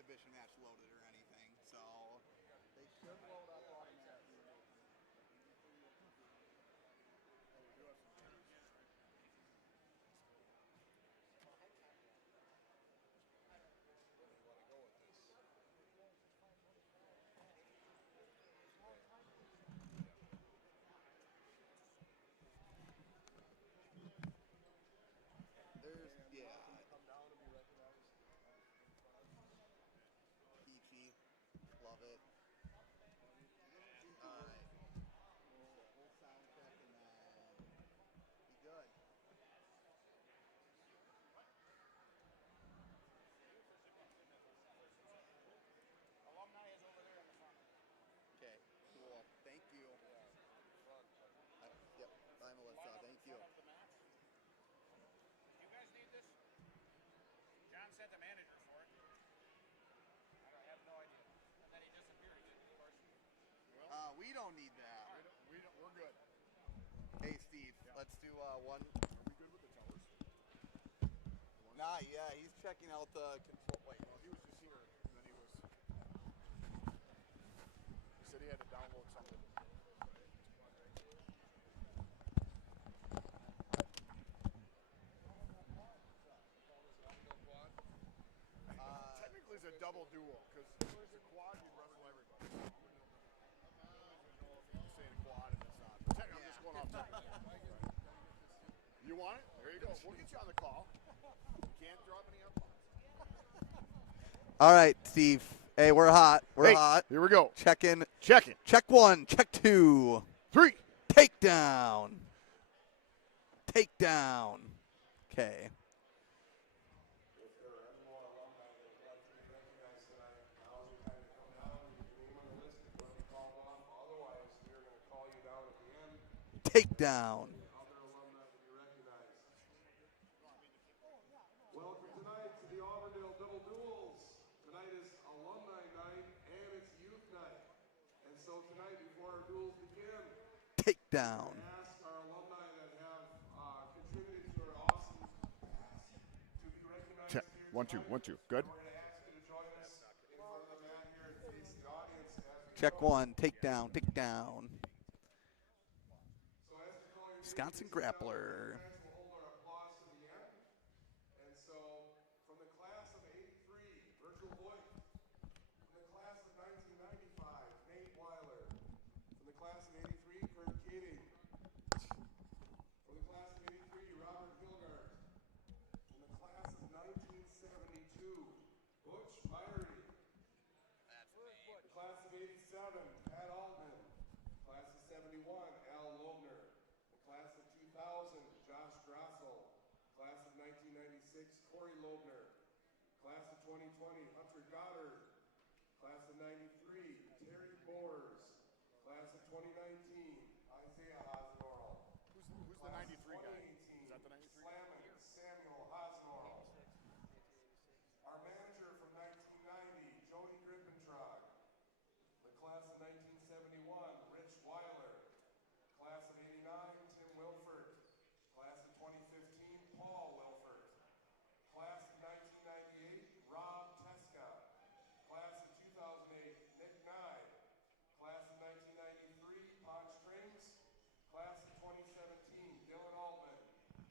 exhibition match loaded or anything, so they should load up automatically. There's, yeah. Come down and be recognized. Peachy. Love it. Alright. We'll sound check and then be good. Alumni is over there in the front. Okay, cool. Thank you. Yep, bye Melissa. Thank you. You guys need this? John sent the manager for it. I have no idea. And then he disappeared, of course. We don't need that. We're good. Hey Steve, let's do one. Are we good with the towers? Nah, yeah, he's checking out the control. Wait, Well, he was just here, and then he said he had to download something. Technically, it's a double duel because it's a quad. You'd wrestle everybody. I don't know if you say a quad and it's not. I'm just going off technical. You want it? There you go. We'll get you on the call. You can't drop any up. all right, Steve. Hey, we're hot. We're hot. Here we go. Check in. Check it. Check one. Check two. 3. Takedown. Takedown. Okay. Takedown. Welcome tonight to the Auburndale Double Duels. Tonight is Alumni Night and it's Youth Night. And so tonight, before our duels begin, Takedown. ask our alumni that have contributed to our awesome past to be recognized Check. here 1, 2, tonight. 1, 2. Good. We're going to ask you to join us in front of the mat here and face the audience as we Check go. one. Takedown. Takedown. So as we call your Wisconsin names, Grappler. we'll hold our applause to the end. And so, from the class of '83, Virgil Voigt. From the class of 1995, Nate Weiler. From the class of '83, Kurt Keating. From the class of '83, Robert Hilgard. From the class of 1972, Butch Myrie. The class of '87, Pat Altman. Class of '71, Al Lobner. The class of 2000, Josh Drossel. Class of 1996, Corey Lobner. Class of 2020, Hunter Goddard. Class of '93, Terry Boers. Class of 2019, Isaiah Hasenorl. Who's the 93 guy? Is that the 93 guy? Slamming Samuel Hasenorl. Our manager from 1990, Jody Grippentrog. The class of 1971, Rich Weiler. Class of '89, Tim Wilford. Class of 2015, Paul Wilford. Class of 1998, Rob Teska. Class of 2008, Nick Nye. Class of 1993, Ponch Strings. Class of 2017, Dylan Altman.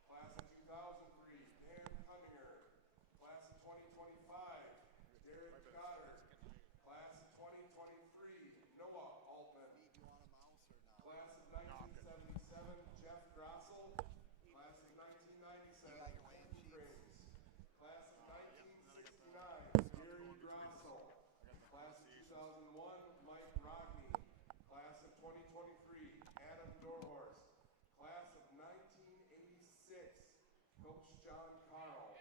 Class of 2003, Dan Cunninger. Class of 2025, Derek Goddard. Class of 2023, Noah Altman. Class of 1977, Jeff Drossel. Class of 1997, Andy Graves. Class of 1969, Gary Drossel. Class of 2001, Mike Rodney. Class of 2023, Adam Dorhorst. Class of 1986, Coach John Carl.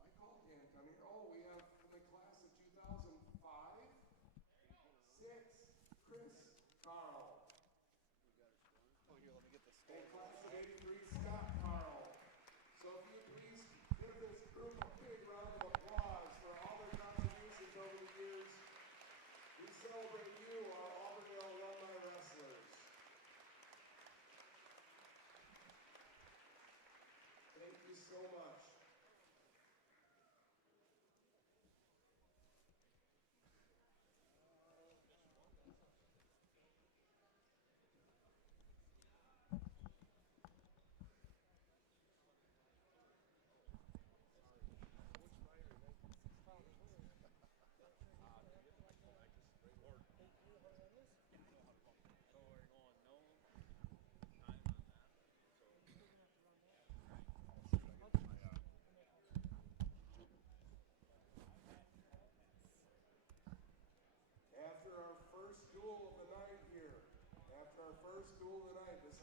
I called Dan Cunningham. Oh, we have from the class of 2005, 6, Chris Carl. Oh, here, let me get the And skull. class of '83, Scott Carl. So if you please give this group a big round of applause for all their contributions over the years. We celebrate you, our Auburndale alumni wrestlers. Thank you so much.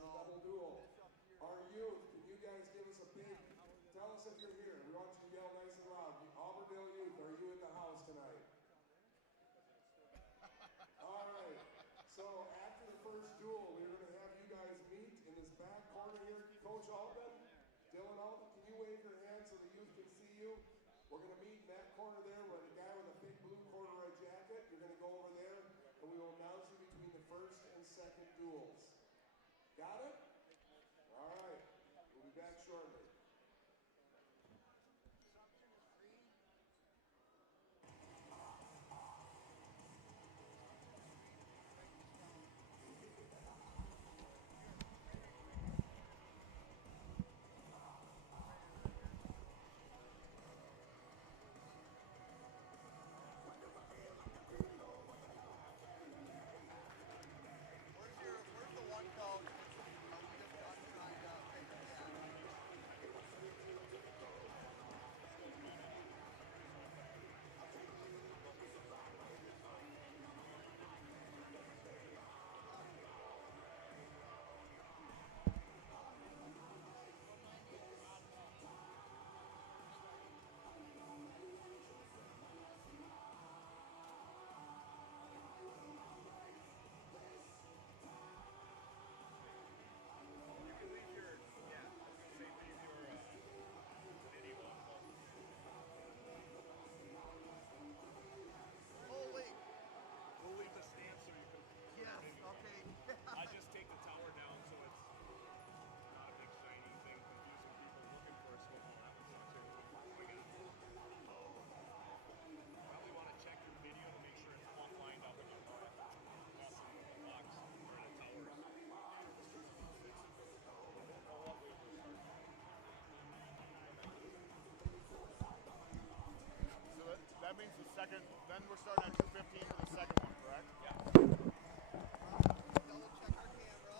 a double duel. Our youth, can you guys give us a big, tell us if you're here. We want you to yell nice and loud. Auburndale youth, are you at the house tonight? All right. So after the first duel, we're going to have you guys meet in this back corner here. Coach Altman, Dylan Altman, can you wave your hand so the youth can see you? We're going to meet in that corner there where the guy with a big blue corduroy jacket. You're going to go over there, and we will announce you between the first and second duels. Got it? All right. We'll be back shortly. Where's the one coach? I'm just trying to figure it out. Holy. We'll leave the stand so you can. Yes, okay. I just take the tower down so it's not a big shiny thing confusing people looking for a smoke. That would suck too. We got. Probably want to check your video to make sure it's all lined up again. Messing with the box or the towers. So that means the second. Then we're starting at 2:15 for the second one, correct? Yeah. Double check our camera.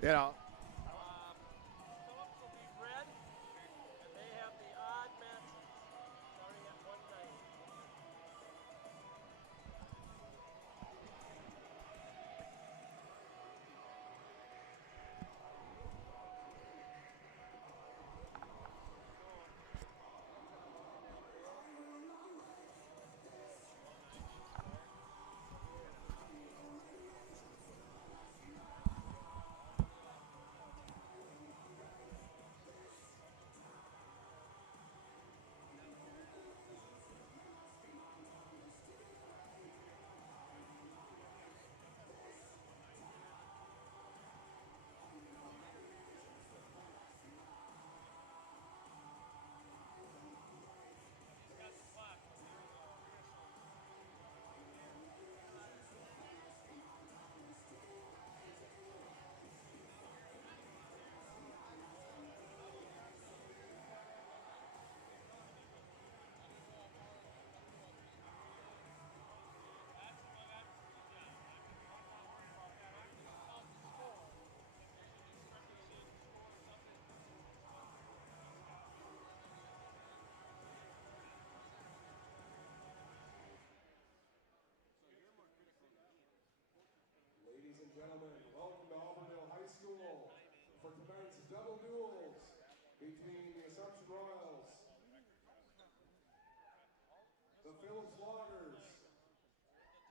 You know. Phillips will be red, and they have the odd matches starting at 190. Ladies and gentlemen, welcome to Auburndale High School for tonight's double duels between the Assumption Royals, the Phillips Loggers,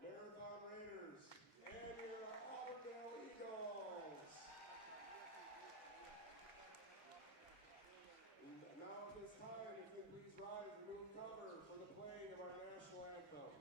Marathon Raiders, and your Auburndale Eagles. And now at this time, if you please rise and move cover for the playing of our national anthem.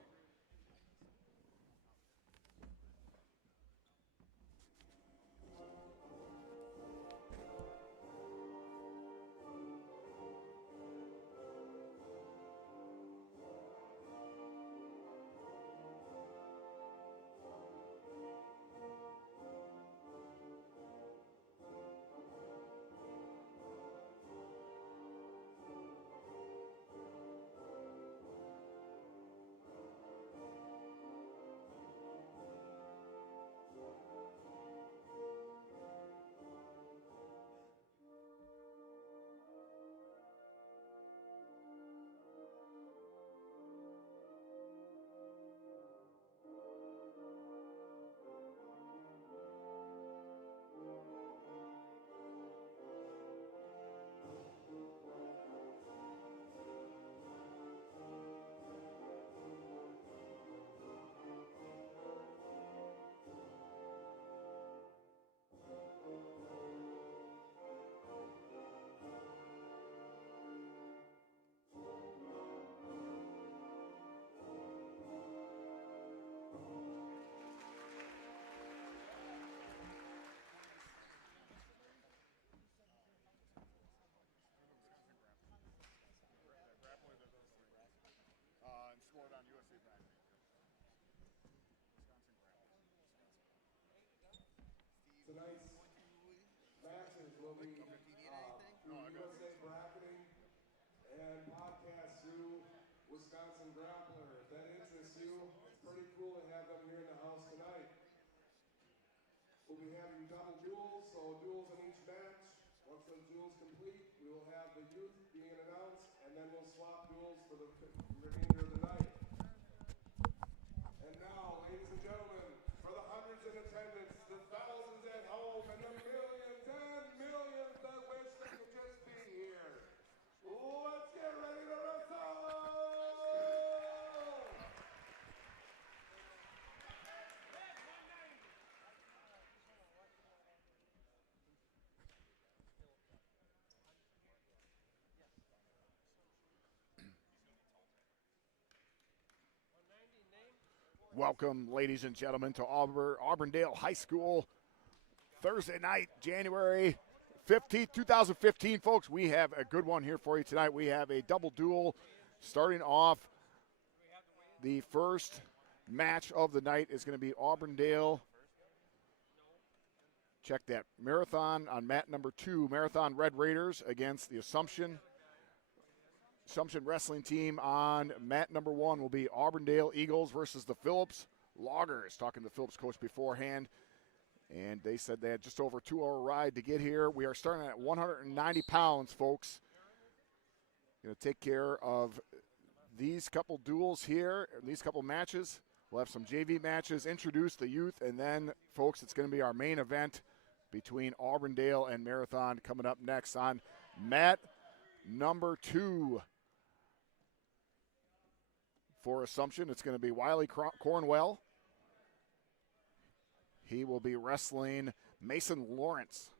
tonight's matches will be USA bracketing and podcast through Wisconsin Grappler. If that interests you, it's pretty cool to have them here in the house tonight. We'll be having double duels, so duels in each match. Once those duels complete, we will have the youth being announced, and then we'll swap duels for the remainder of the night. And now, ladies and gentlemen, for the hundreds in attendance, the thousands at home, and the millions and millions that wish they could just be here, let's get ready to wrestle! Welcome, ladies and gentlemen, to Auburndale High School. Thursday night, January 15th, 2015. Folks, we have a good one here for you tonight. We have a double duel starting off. The first match of the night is going to be Auburndale. Check that. Marathon on mat number 2. Marathon Red Raiders against the Assumption Wrestling Team. On mat number 1 will be Auburndale Eagles versus the Phillips Loggers. Talking to the Phillips coach beforehand, and they said they had just over a 2-hour ride to get here. We are starting at 190 pounds, folks. Going to take care of these couple duels here, these couple matches. We'll have some JV matches, introduce the youth, and then, folks, it's going to be our main event between Auburndale and Marathon coming up next on mat number 2. For Assumption, it's going to be Wiley Cornwell. He will be wrestling Mason Lawrence.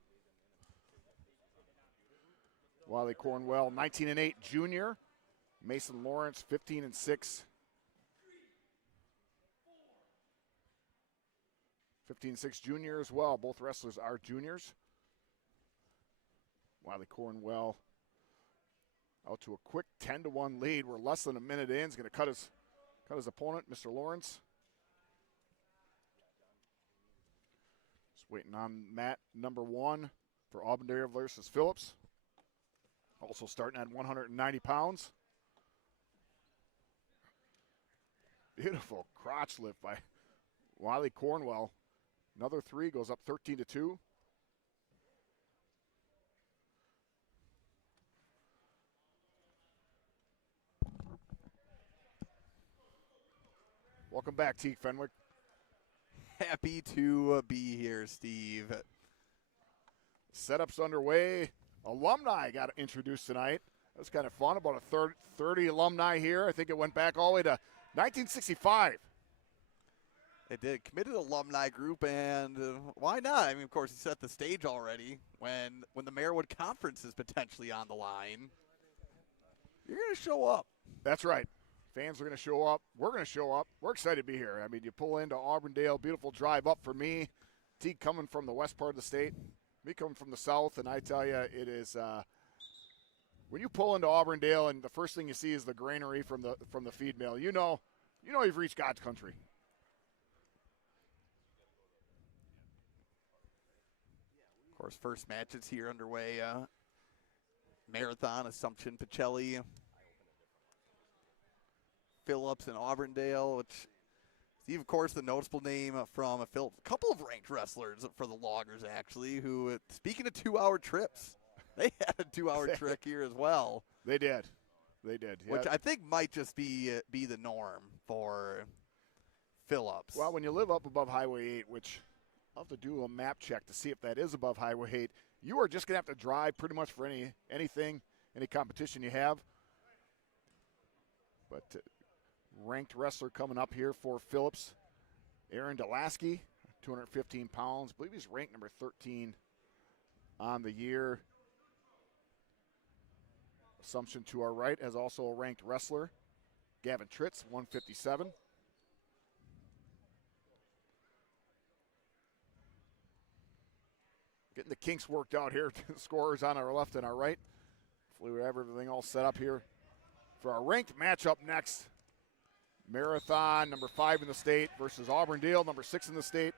Wiley Cornwell, 19-8 junior. Mason Lawrence, 15-6. 15-6 junior as well. Both wrestlers are juniors. Wiley Cornwell out to a quick 10-1 lead. We're less than a minute in. He's going to cut his opponent, Mr. Lawrence. Just waiting on mat number 1 for Auburndale versus Phillips. Also starting at 190 pounds. Beautiful crotch lift by Wiley Cornwell. Another 3 goes up 13-2. Welcome back, Teague Fenwick. Happy to be here, Steve. Setup's underway. Alumni got introduced tonight. That was kind of fun. About a 30 alumni here. I think it went back all the way to 1965. It did. Committed alumni group, and why not? I mean, of course, he set the stage already. When the Marawood Conference is potentially on the line, you're going to show up. That's right. Fans are going to show up. We're going to show up. We're excited to be here. I mean, you pull into Auburndale, beautiful drive up for me. Teague coming from the west part of the state, me coming from the south, and I tell you, it is when you pull into Auburndale and the first thing you see is the granary from the feed mill, you know you've reached God's country. Of course, first matches here underway. Marathon, Assumption, Pacelli, Phillips, and Auburndale, which Steve, of course, the noticeable name from a couple of ranked wrestlers for the Loggers, actually, who, speaking of 2-hour trips, they had a 2-hour trek here as well. They did. Yeah. Which I think might just be the norm for Phillips. Well, when you live up above Highway 8, which I'll have to do a map check to see if that is above Highway 8, you are just going to have to drive pretty much for anything, any competition you have. But ranked wrestler coming up here for Phillips, Aaron Delaski, 215 pounds. I believe he's ranked number 13 on the year. Assumption to our right has also a ranked wrestler, Gavin Tritz, 157. Getting the kinks worked out here. Scorers on our left and our right. Hopefully we have everything all set up here for our ranked matchup next. Marathon, number 5 in the state, versus Auburndale, number 6 in the state.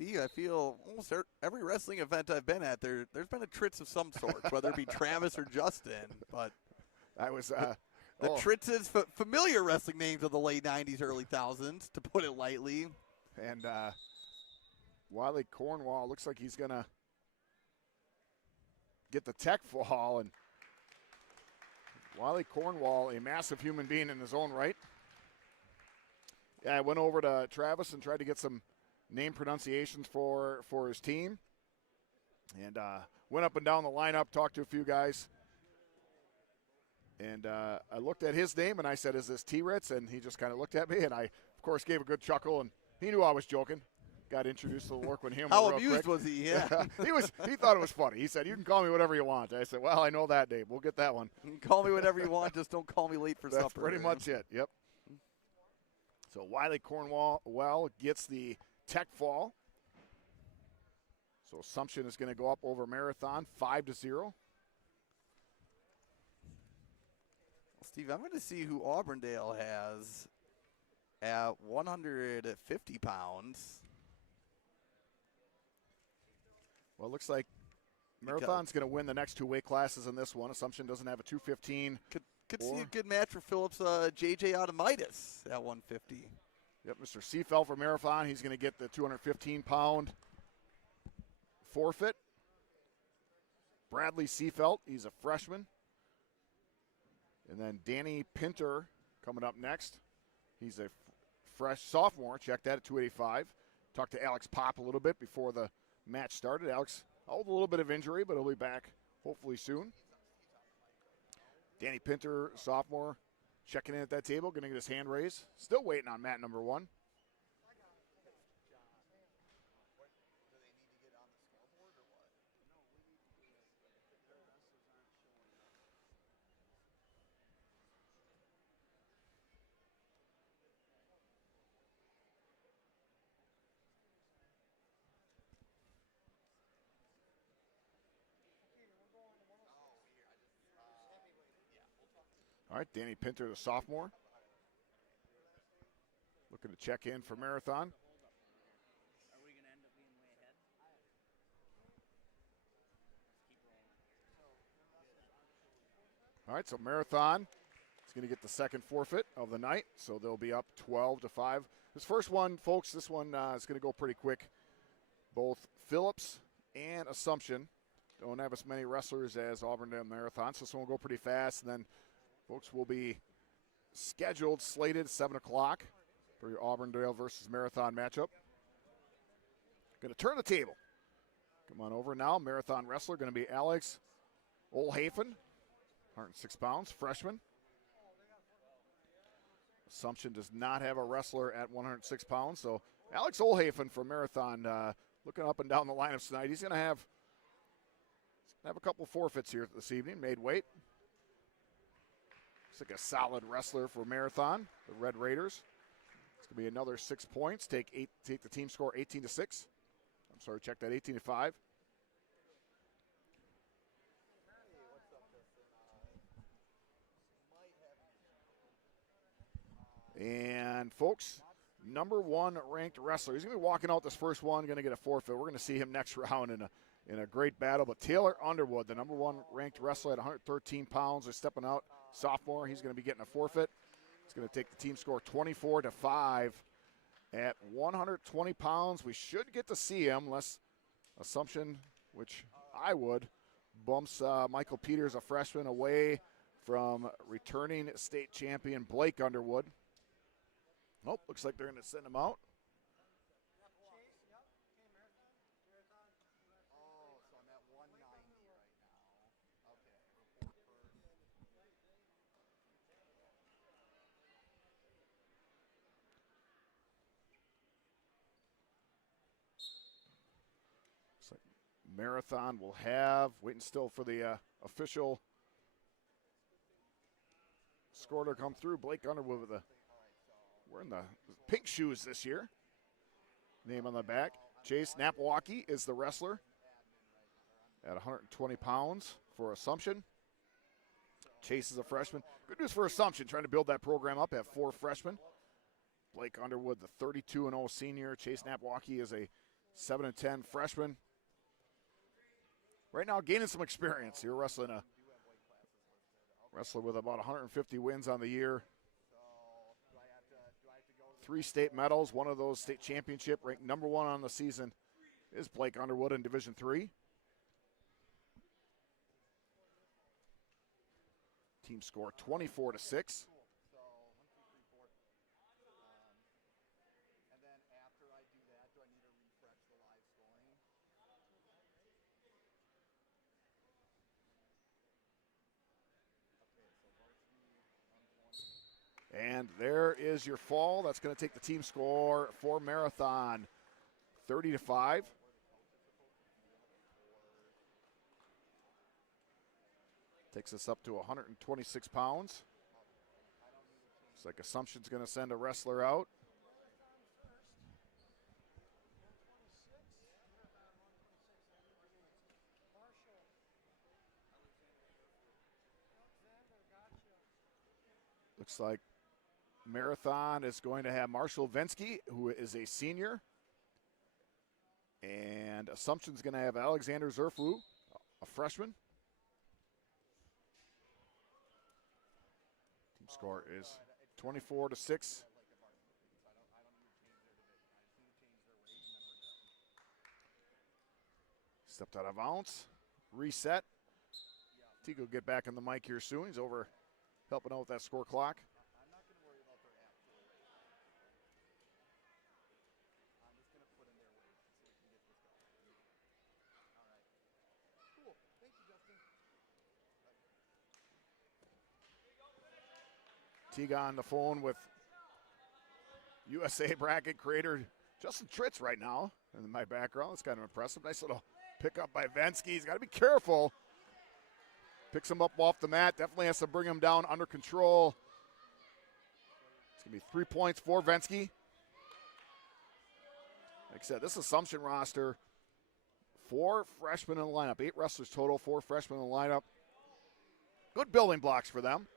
Steve, I feel almost every wrestling event I've been at, there's been a Tritz of some sort, whether it be Travis or Justin. But I was the Tritzes, familiar wrestling names of the late 90s, early 2000s, to put it lightly. And Wiley Cornwall looks like he's going to get the tech fall. And Wiley Cornwall, a massive human being in his own right. Yeah, I went over to Travis and tried to get some name pronunciations for his team. And went up and down the lineup, talked to a few guys. And I looked at his name and I said, "Is this T-Ritz?" And he just kind of looked at me, and I, of course, gave a good chuckle. And he knew I was joking. Got introduced to the work with him. How amused was he? Yeah. He thought it was funny. He said, "You can call me whatever you want." I said, "Well, I know that name. We'll get that one." You can call me whatever you want, just don't call me late for That's supper. pretty much it. Yep. So Wiley Cornwall gets the tech fall. So Assumption is going to go up over Marathon 5-0. Steve, I'm going to see who Auburndale has at 150 pounds. Well, it looks like Marathon's going to win the next two weight classes in this one. Assumption doesn't have a 215. Could see a good match for Phillips, J.J. Automitis at 150. Yep, Mr. Seafeld for Marathon. He's going to get the 215-pound forfeit. Bradley Seafeld, he's a freshman. And then Danny Pinter coming up next. He's a fresh sophomore. Check that at 285. Talked to Alex Pop a little bit before the match started. Alex out with a little bit of injury, but he'll be back hopefully soon. Danny Pinter, sophomore, checking in at that table, going to get his hand raised. Still waiting on mat number one. All right, Danny Pinter, the sophomore. Looking to check in for Marathon. All right, so Marathon is going to get the second forfeit of the night, so they'll be up 12-5. This first one, folks, this one is going to go pretty quick. Both Phillips and Assumption don't have as many wrestlers as Auburndale Marathon, so this one will go pretty fast. And then folks will be scheduled, slated 7 o'clock for your Auburndale versus Marathon matchup. Going to turn the table. Come on over now. Marathon wrestler going to be Alex Olhafen, 106 pounds, freshman. Assumption does not have a wrestler at 106 pounds, so Alex Olhafen from Marathon looking up and down the lineup tonight. He's going to have a couple forfeits here this evening, made weight. Looks like a solid wrestler for Marathon, the Red Raiders. It's going to be another 6 points. Take the team score 18-6. I'm sorry, check that, 18-5. And folks, number one ranked wrestler. He's going to be walking out this first one, going to get a forfeit. We're going to see him next round in a great battle. But Taylor Underwood, the number one ranked wrestler at 113 pounds, is stepping out. Sophomore, he's going to be getting a forfeit. He's going to take the team score 24-5 at 120 pounds. We should get to see him, unless Assumption, which I would, bumps Michael Peters, a freshman, away from returning state champion Blake Underwood. Oh, looks like they're going to send him out. So I'm at 190 right now. Okay. Looks like Marathon will have, waiting still for the official score to come through. Blake Underwood with wearing the pink shoes this year. Name on the back. Chase Napawaki is the wrestler at 120 pounds for Assumption. Chase is a freshman. Good news for Assumption, trying to build that program up at 4 freshmen. Blake Underwood, the 32-0 senior. Chase Napawaki is a 7-10 freshman. Right now gaining some experience. You're wrestling a wrestler with about 150 wins on the year. 3 state medals, one of those state championship, ranked number 1 on the season is Blake Underwood in Division III. Team score 24-6. And there is your fall. That's going to take the team score for Marathon 30-5. Takes us up to 126 pounds. Looks like Assumption's going to send a wrestler out. Looks like Marathon is going to have Marshall Vensky, who is a senior. And Assumption's going to have Alexander Zerflu, a freshman. Team score is 24-6. Stepped out of bounds. Reset. Tico will get back on the mic here soon. He's over helping out with that score clock. Tiga on the phone with USA bracket creator Justin Tritz right now in my background. It's kind of impressive. Nice little pickup by Vensky. He's got to be careful. Picks him up off the mat. Definitely has to bring him down under control. It's going to be 3 points for Vensky. Like I said, this Assumption roster, 4 freshmen in the lineup. 8 wrestlers total, 4 freshmen in the lineup. Good building blocks for them.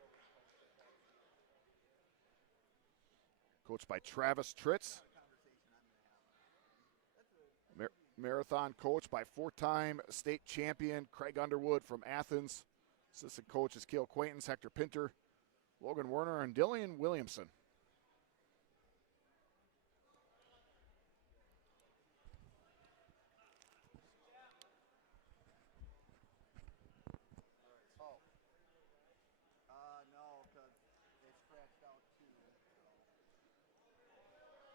Coached by Travis Tritz. Marathon coached by 4-time state champion Craig Underwood from Athens. Assistant coaches Kale Quaintance, Hector Pinter, Logan Werner, and Dillian Williamson.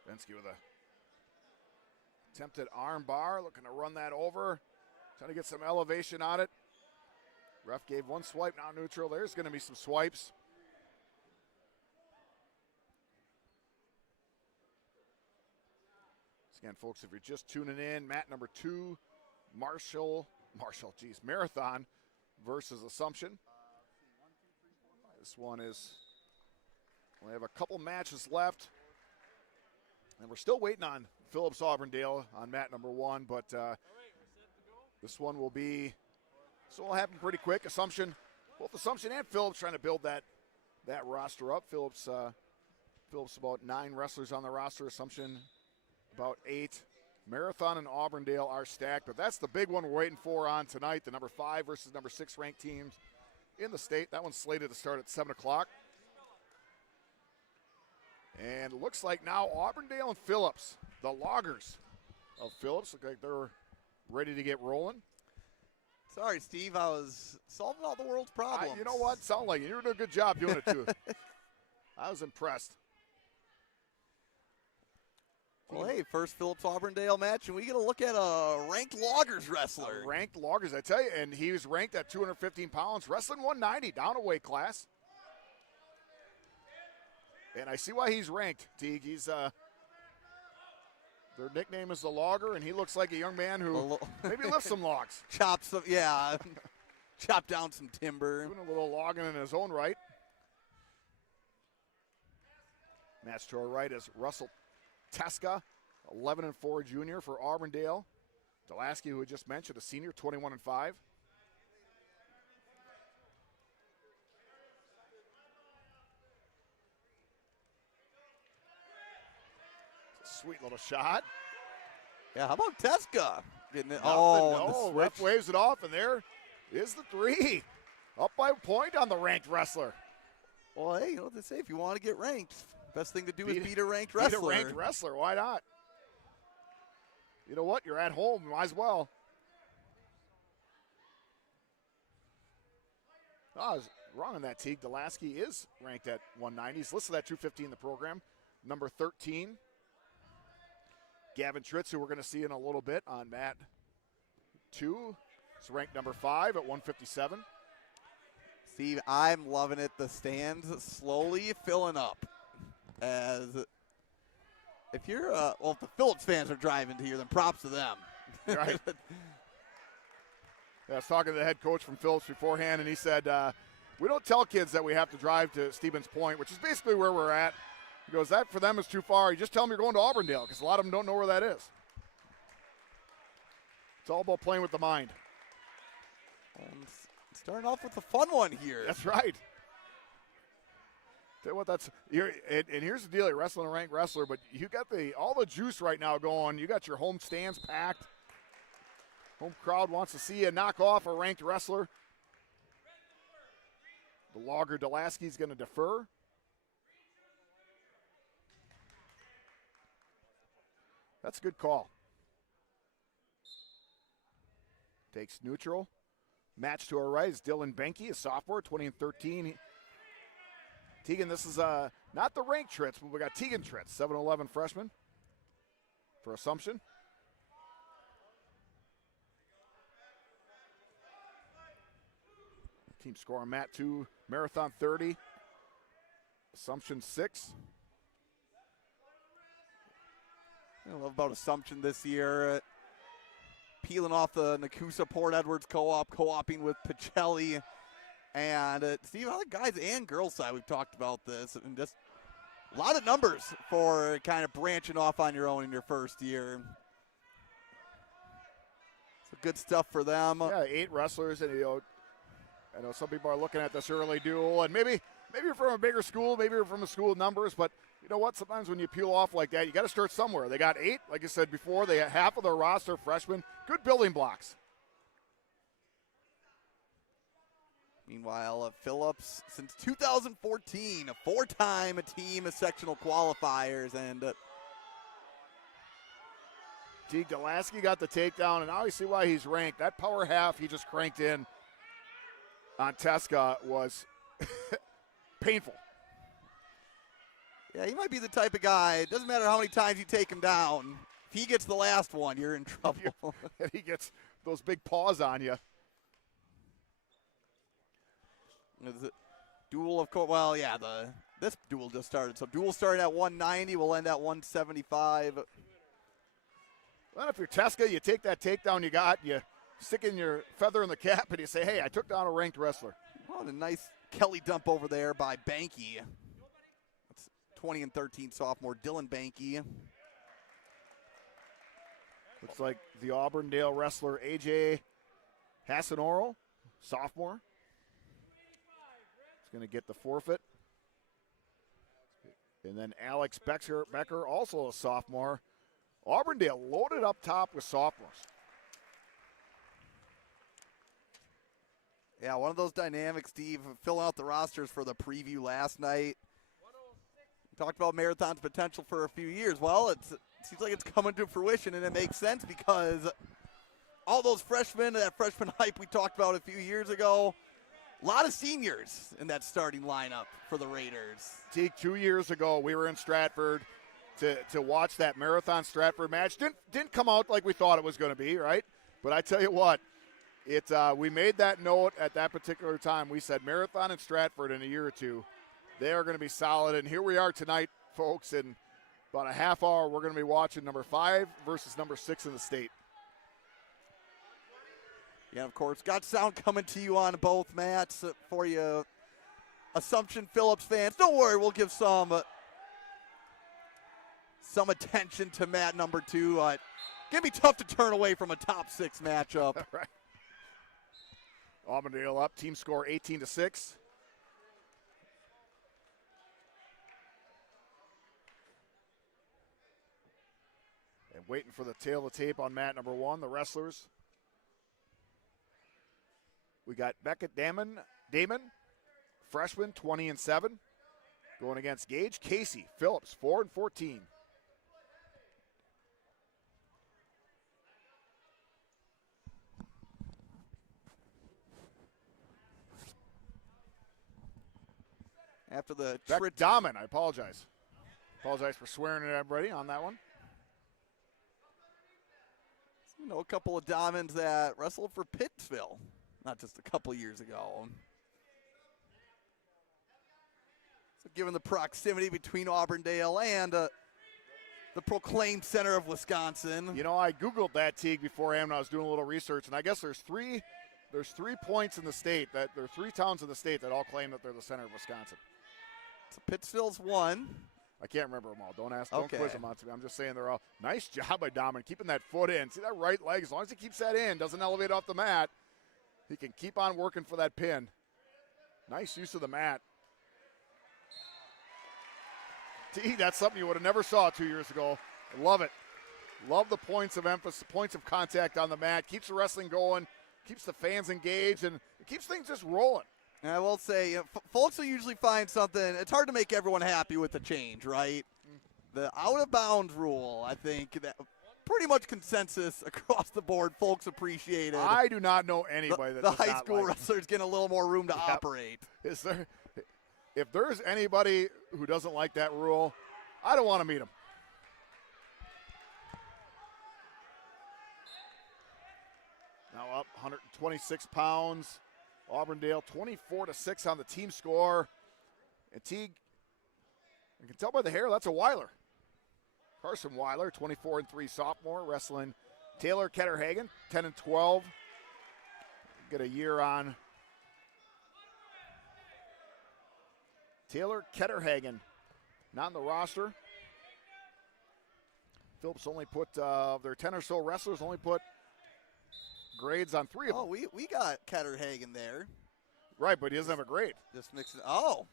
Vensky with a attempted arm bar, looking to run that over, trying to get some elevation on it. Ref gave 1 swipe, now neutral. There's going to be some swipes. Again, folks, if you're just tuning in, mat number 2, Marathon versus Assumption. This one is, we have a couple matches left. And we're still waiting on Phillips Auburndale on mat number 1, but this one will be, so it'll happen pretty quick. Assumption, both Assumption and Phillips trying to build that roster up. Phillips about 9 wrestlers on the roster. Assumption about 8. Marathon and Auburndale are stacked, but that's the big one we're waiting for on tonight. The number 5 versus number 6 ranked teams in the state. That one's slated to start at 7 o'clock. And it looks like now Auburndale and Phillips, the loggers of Phillips, look like they're ready to get rolling. Sorry, Steve, I was solving all the world's problems. You know what? Sound like you're doing a good job doing it, too. I was impressed. Well, hey, first Phillips Auburndale match, and we get a look at a ranked loggers wrestler. Ranked loggers, I tell you, and he was ranked at 215 pounds, wrestling 190, down a weight class. And I see why he's ranked, Teague. He's their nickname is the Logger, and he looks like a young man who maybe lifts some logs. Chop down some timber. Doing a little logging in his own right. Match to our right is Russell Teska, 11-4 junior for Auburndale. Delasky, who we just mentioned, a senior, 21-5. Sweet little shot. Yeah, how about Teska? Getting it. Nothing, Oh, no, and the ref switch. waves it off, and there is the 3. Up by a point on the ranked wrestler. Well, hey, you know what they say? If you want to get ranked, best thing to do is beat a ranked Beat wrestler. a ranked wrestler. Why not? You know what? You're at home. Might as well. Oh, I was wrong on that, Teague. Delaski is ranked at 190. He's listed at 215 in the program. Number 13, Gavin Tritz, who we're going to see in a little bit on mat 2. Is ranked number 5 at 157. Steve, I'm loving it. The stands slowly filling up. As if you're, well, if the Phillips fans are driving to here, then props to them. Right. Yeah, I was talking to the head coach from Phillips beforehand, and he said, we don't tell kids that we have to drive to Stevens Point, which is basically where we're at. He goes, that for them is too far. You just tell them you're going to Auburndale, because a lot of them don't know where that is. It's all about playing with the mind. And starting off with a fun one here. That's right. Tell you what, and here's the deal: you're wrestling a ranked wrestler, but you got all the juice right now going. You got your home stands packed. Home crowd wants to see you knock off a ranked wrestler. The logger Delaski's going to defer. That's a good call. Takes neutral. Match to our right is Dylan Benke, a sophomore, 20 and 13. Tegan, this is not the ranked Tritz, but we got Tegan Tritz, 7'11" freshman for Assumption. Team score on mat 2, Marathon 30, Assumption 6. I love about Assumption this year. Peeling off the Nakusa Port Edwards co-oping with Pacelli. And Steve, on the guys and girls side, we've talked about this. And just a lot of numbers for kind of branching off on your own in your first year. So good stuff for them. Yeah, 8 wrestlers, and I know some people are looking at this early duel, and maybe you're from a bigger school, maybe you're from a school of numbers, but you know what? Sometimes when you peel off like that, you got to start somewhere. They got 8, like I said before. They had half of their roster freshmen. Good building blocks. Meanwhile, Phillips, since 2014, a 4-time team sectional qualifiers, and Teague Delaski got the takedown, and now you see why he's ranked. That power half he just cranked in on Teska was painful. Yeah, he might be the type of guy, it doesn't matter how many times you take him down. If he gets the last one, you're in trouble. And he gets those big paws on you. Duel, of course. Well, yeah, this duel just started. So duel started at 190. We'll end at 175. Well, if you're Teska, you take that takedown you got, you stick in your feather in the cap, and you say, hey, I took down a ranked wrestler. Oh, and a nice Kelly dump over there by Banky. That's 20 and 13 sophomore Dylan Banky. Looks like the Auburndale wrestler A.J. Hassanoro, sophomore. He's going to get the forfeit. And then Alex Becker, also a sophomore. Auburndale loaded up top with sophomores. Yeah, one of those dynamics, Steve, filling out the rosters for the preview last night. We talked about Marathon's potential for a few years. Well, it seems like it's coming to fruition, and it makes sense because all those freshmen, that freshman hype we talked about a few years ago, a lot of seniors in that starting lineup for the Raiders. Teague, 2 years ago, we were in Stratford to watch that Marathon Stratford match. Didn't come out like we thought it was going to be, right? But I tell you what, we made that note at that particular time. We said Marathon and Stratford in a year or two, they are going to be solid. And here we are tonight, folks. In about a half hour, we're going to be watching number 5 versus number 6 in the state. Yeah, of course. Got sound coming to you on both mats for you, Assumption Phillips fans. Don't worry, we'll give some attention to mat number 2. It's going to be tough to turn away from a top 6 matchup. Right. Auburndale up, team score 18-6. And waiting for the tail of the tape on mat number 1, the wrestlers. We got Beckett Damon, freshman, 20-7, going against Gage Casey Phillips, 4-14. After the Beck Dahmen, I apologize. Apologize for swearing at everybody on that one. You know, a couple of Diamonds that wrestled for Pittsville, not just a couple years ago. So given the proximity between Auburndale and the proclaimed center of Wisconsin. You know, I Googled that, Teague, beforehand when I was doing a little research, and I guess there's three points in the state, that there are 3 towns in the state that all claim that they're the center of Wisconsin. So Pittsville's one. I can't remember them all. Don't Okay. quiz them on to me. I'm just saying they're all nice job by Dahmen keeping that foot in. See that right leg? As long as he keeps that in, doesn't elevate off the mat, he can keep on working for that pin. Nice use of the mat. That's something you would have never saw 2 years ago. Love it. Love the points of emphasis, points of contact on the mat. Keeps the wrestling going, keeps the fans engaged, and it keeps things just rolling. And I will say, folks will usually find something. It's hard to make everyone happy with the change, right? The out-of-bounds rule, I think, that pretty much consensus across the board. Folks appreciate it. I do not know anybody that the does high not school like wrestlers getting a little more room to operate. If there's anybody who doesn't like that rule, I don't want to meet him. Now up 126 pounds. Auburndale 24-6 on the team score. And Teague, you can tell by the hair, that's a Weiler. Carson Weiler, 24-3 sophomore, wrestling Taylor Ketterhagen, 10-12. Get a year on Taylor Ketterhagen, not in the roster. Phillips only put, their 10 or so wrestlers only put grades on 3 of them. Oh, we got Ketterhagen there. Right, but he doesn't have a grade. Just mix it. Oh,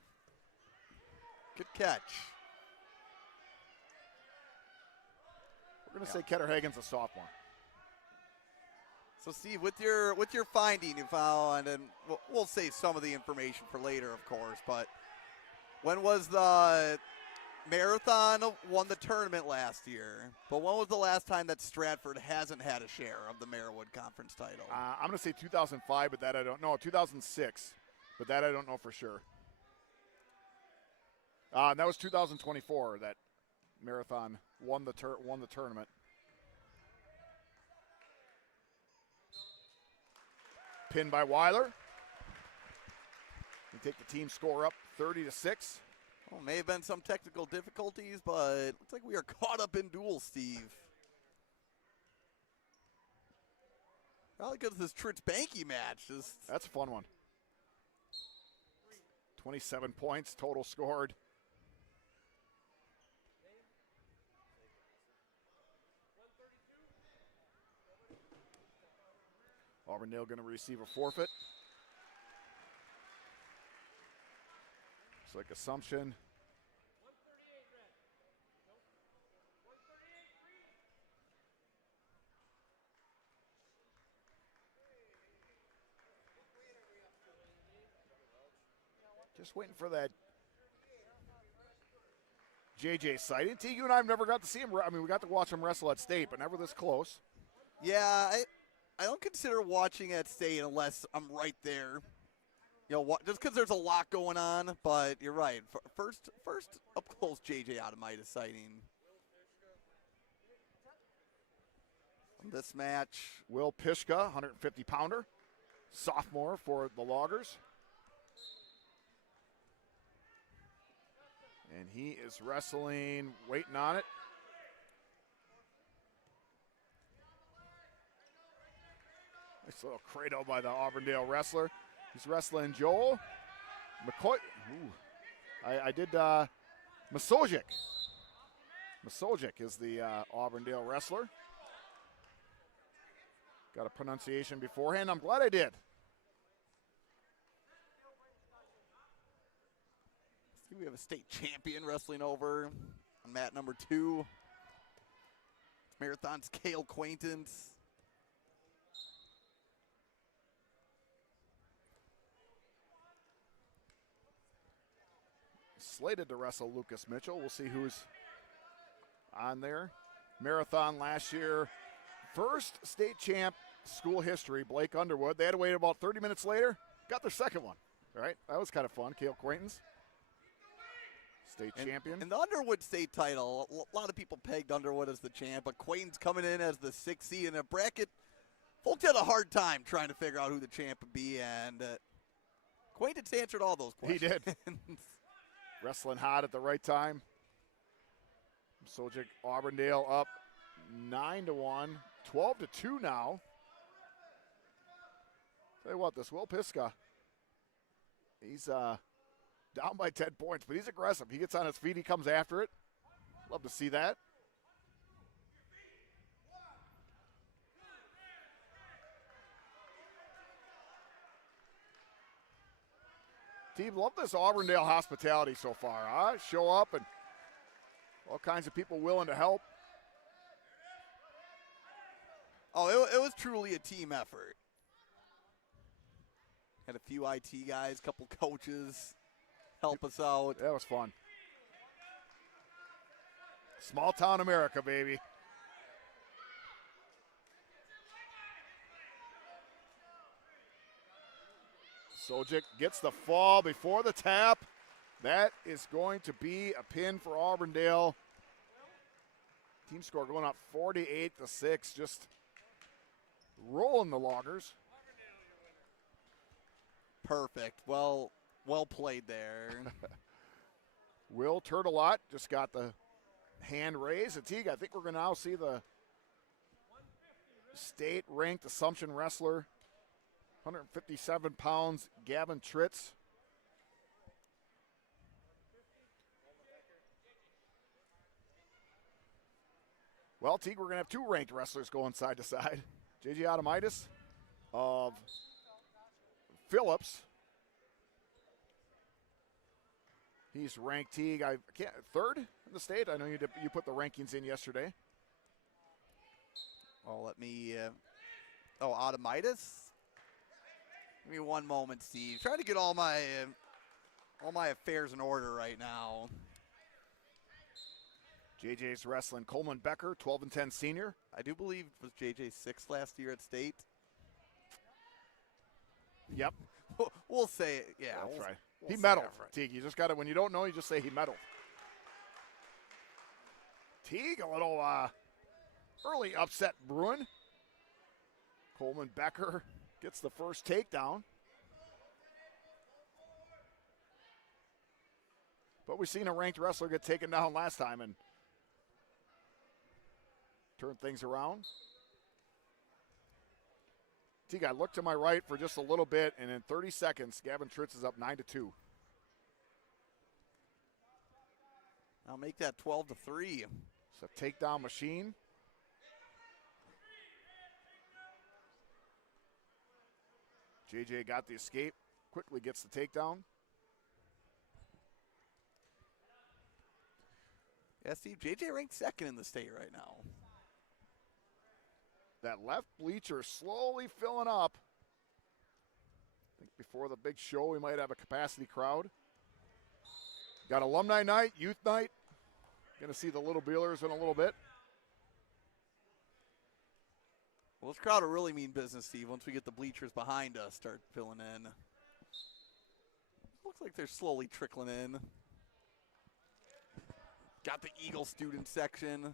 good catch. We're going to say Ketterhagen's a sophomore. So, Steve, with your finding you found, and we'll save some of the information for later, of course, but when was the Marathon won the tournament last year? But when was the last time that Stratford hasn't had a share of the Marawood Conference title? I'm going to say 2005, but that I don't know. 2006, but that I don't know for sure. And that was 2024 that Marathon won the tournament. Pinned by Weiler. We take the team score up 30-6. Well, may have been some technical difficulties, but it looks like we are caught up in duels, Steve. Probably because this Tritz Banky match. That's a fun one. 27 points total scored. Auburndale going to receive a forfeit. Looks like Assumption. Just waiting for that JJ sighting. T, you and I have never got to see him. I mean, we got to watch him wrestle at state, but never this close. Yeah, I don't consider watching at state unless I'm right there. You know, just because there's a lot going on, but you're right. First up close JJ Adamaitis sighting. This match. Will Pishka, 150-pounder, sophomore for the Loggers. And he is wrestling, waiting on it. Nice little credo by the Auburndale wrestler. He's wrestling Joel McCoy. Ooh. I did Masojic. Masojic is the Auburndale wrestler. Got a pronunciation beforehand. I'm glad I did. See, we have a state champion wrestling over on mat number 2. Marathon's Cale Quaintance. Slated to wrestle Lucas Mitchell. We'll see who's on there. Marathon last year. First state champ, school history, Blake Underwood. They had to wait about 30 minutes later. Got their second one. All right, that was kind of fun. Cale Quaintance, state champion. And the Underwood state title, a lot of people pegged Underwood as the champ, but Quaintance coming in as the 6C in a bracket. Folks had a hard time trying to figure out who the champ would be, and Quaintance answered all those questions. He did. Wrestling hot at the right time. Sojic Auburndale up 9-1, 12-2 now. Tell you what, this Will Piska, he's down by 10 points, but he's aggressive. He gets on his feet, he comes after it. Love to see that. Team, love this Auburndale hospitality so far, huh? Show up and all kinds of people willing to help. Oh, it was truly a team effort. Had a few IT guys, couple coaches help us out. That was fun. Small town America, baby. Sojic gets the fall before the tap. That is going to be a pin for Auburndale. Team score going up 48-6, just rolling the Loggers. Perfect. Well played there. Will Turtelot just got the hand raised. And Teague, I think we're going to now see the state-ranked Assumption wrestler, 157 pounds, Gavin Tritz. Well, Teague, we're going to have two ranked wrestlers going side to side. J.J. Adamitis of Phillips. He's ranked, Teague, third in the state. I know you put the rankings in yesterday. Well, let me, Adamitis? Give me one moment, Steve. Trying to get all my affairs in order right now. JJ's wrestling Coleman Becker, 12-10 senior. I do believe it was JJ 6th last year at state. Yep. We'll say it. Yeah, that's right. We'll He medaled. right. Teague, you just got to, when you don't know, you just say he medaled. Teague, a little early upset brewing. Coleman Becker gets the first takedown. But we've seen a ranked wrestler get taken down last time and turn things around. Teague, I look to my right for just a little bit, and in 30 seconds, Gavin Tritz is up 9-2. I'll make that 12-3. It's a takedown machine. JJ got the escape, quickly gets the takedown. Yeah, Steve, JJ ranked 2nd in the state right now. That left bleacher slowly filling up. I think before the big show, we might have a capacity crowd. Got alumni night, youth night. Going to see the Little Bealers in a little bit. Well, this crowd will really mean business, Steve, once we get the bleachers behind us start filling in. Looks like they're slowly trickling in. Got the Eagle student section.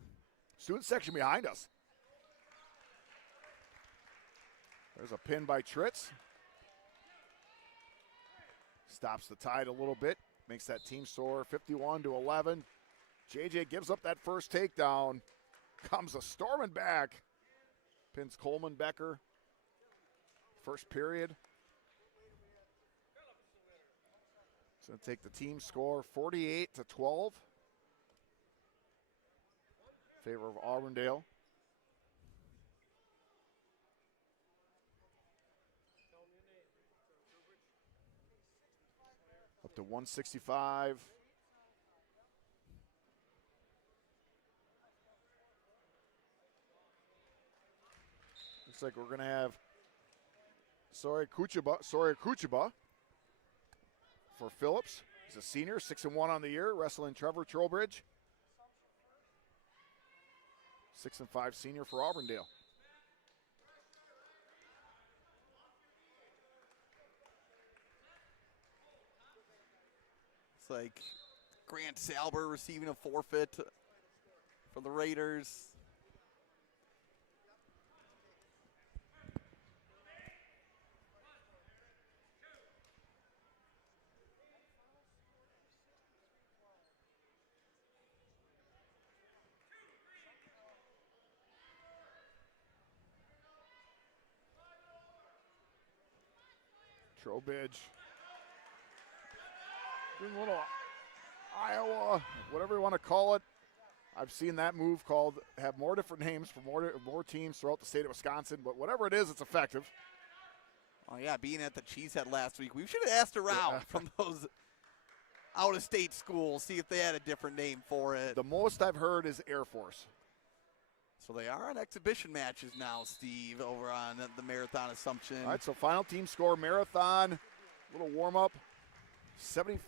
Student section behind us. There's a pin by Tritz. Stops the tide a little bit. Makes that team score 51-11. JJ gives up that first takedown. Comes a storming back. Pins Coleman Becker. First period. It's going to take the team score 48-12. Favor of Auburndale. Up to 165. Looks like we're going to have Sawyer Kuchaba for Phillips. He's a senior, 6-1 on the year, wrestling Trevor Trowbridge. 6-5 senior for Auburndale. It's like Grant Salber receiving a forfeit for the Raiders. Trowbridge. Doing a little Iowa, whatever you want to call it. I've seen that move called, have more different names for more teams throughout the state of Wisconsin, but whatever it is, it's effective. Oh, yeah, being at the Cheesehead last week, we should have asked around from those out-of-state schools, see if they had a different name for it. The most I've heard is Air Force. So they are on exhibition matches now, Steve, over on the Marathon Assumption. All right, so final team score, Marathon, little warm-up, 74-11,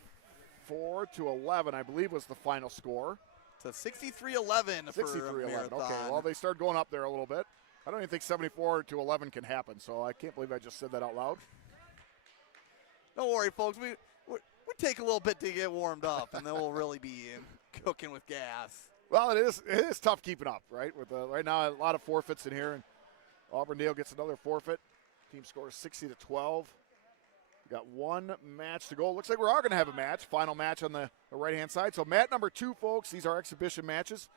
I believe was the final score. It's a 63-11 for 63-11, Marathon. okay, well, they started going up there a little bit. I don't even think 74-11 can happen, so I can't believe I just said that out loud. Don't worry, folks. We take a little bit to get warmed up, and then we'll really be cooking with gas. Well, it is tough keeping up, right? With right now, a lot of forfeits in here, and Auburndale gets another forfeit. Team scores 60-12. We got one match to go. Looks like we are going to have a match. Final match on the right-hand side. So mat number 2, folks. These are exhibition matches.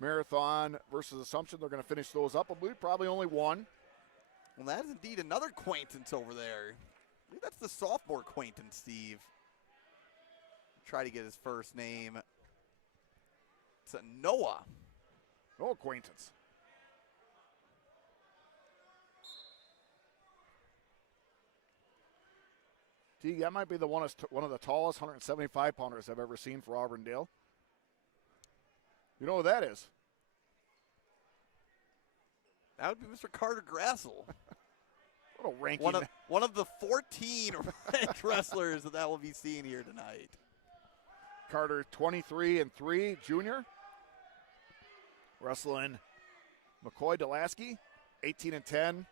Marathon versus Assumption. They're going to finish those up. I believe probably only one. Well, that is indeed another acquaintance over there. I believe that's the sophomore acquaintance, Steve. Try to get his first name. It's a Noah. No acquaintance. Teague, that might be one of the tallest 175-pounders I've ever seen for Auburndale. You know who that is? That would be Mr. Carter Grassel. What a ranking. One of the 14 ranked wrestlers that we'll be seeing here tonight. Carter, 23-3, junior. Wrestling McCoy Delaski, 18-10.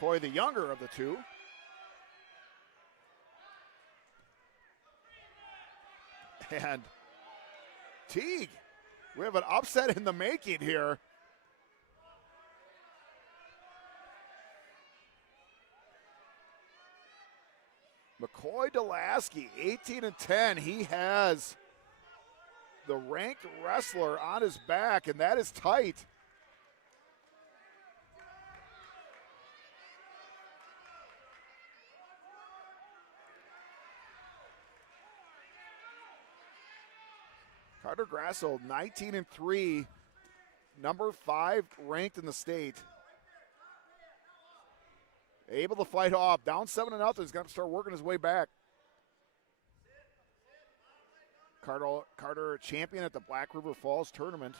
McCoy, the younger of the two. And Teague, we have an upset in the making here. McCoy Delaski, 18-10. He has the ranked wrestler on his back, and that is tight. Carter Grasso, 19-3, number 5 ranked in the state. Able to fight off, down 7-0. He's got to start working his way back. Carter, champion at the Black River Falls tournament.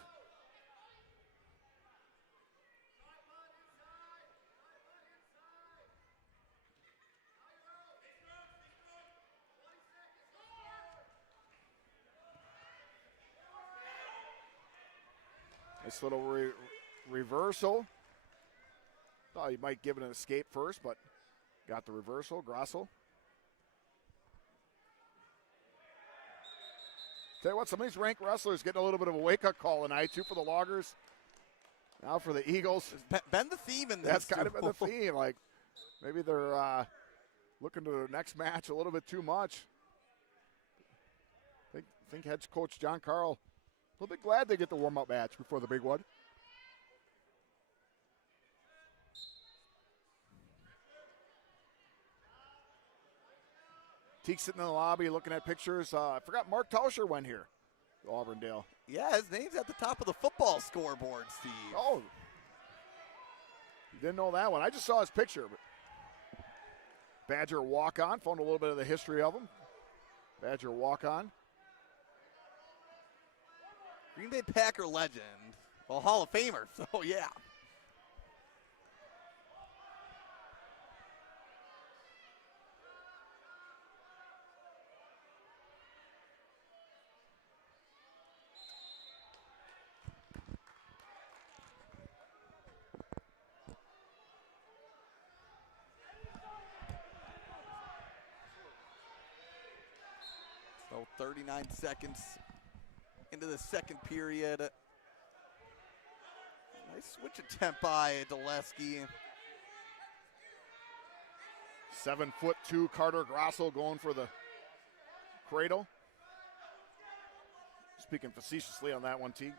Nice little reversal. Thought he might give it an escape first, but got the reversal. Grossel. Tell you what, some of these ranked wrestlers getting a little bit of a wake-up call tonight, too, for the Loggers. Now for the Eagles. Been the theme in this. That's kind of been the theme. Like, maybe they're looking to the next match a little bit too much. I think head coach John Carl a little bit glad they get the warm-up match before the big one. Teague sitting in the lobby looking at pictures. I forgot Mark Tauscher went here to Auburndale. Yeah, his name's at the top of the football scoreboard, Steve. Oh, you didn't know that one. I just saw his picture. But Badger walk-on. Found a little bit of the history of him. Badger walk-on. Green Bay Packer legend. Well, Hall of Famer, so yeah. So 39 seconds into the second period. Nice switch attempt by Dulesky. 7'2" Carter Grosso going for the cradle. Speaking facetiously on that one, Teague.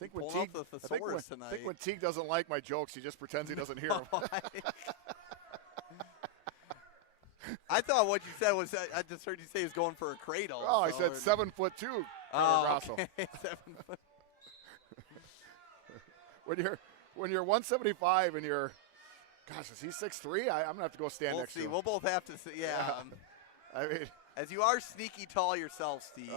I think when Teague doesn't like my jokes, he just pretends he doesn't hear them. I thought what you said was, I just heard you say he was going for a cradle. Oh, I said 7'2", Carter Grosso. Okay. 7 foot. When you're 175 and you're, gosh, is he 6'3"? I'm gonna have to go stand next to him. We'll both have to see. Yeah. I mean, as you are sneaky tall yourself, Steve.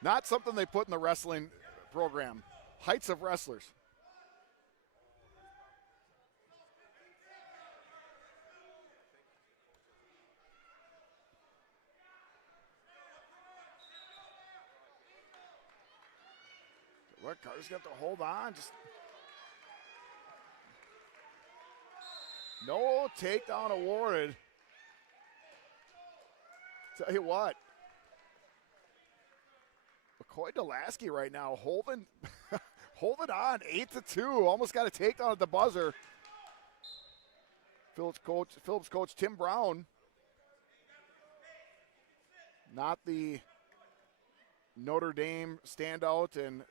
Not something they put in the wrestling program. Heights of wrestlers. Look, Carter's got to hold on. Just no takedown awarded. Tell you what, McCoy Dulesky right now holding on 8-2. Almost got a takedown at the buzzer. Phillips coach Tim Brown, not the Notre Dame standout and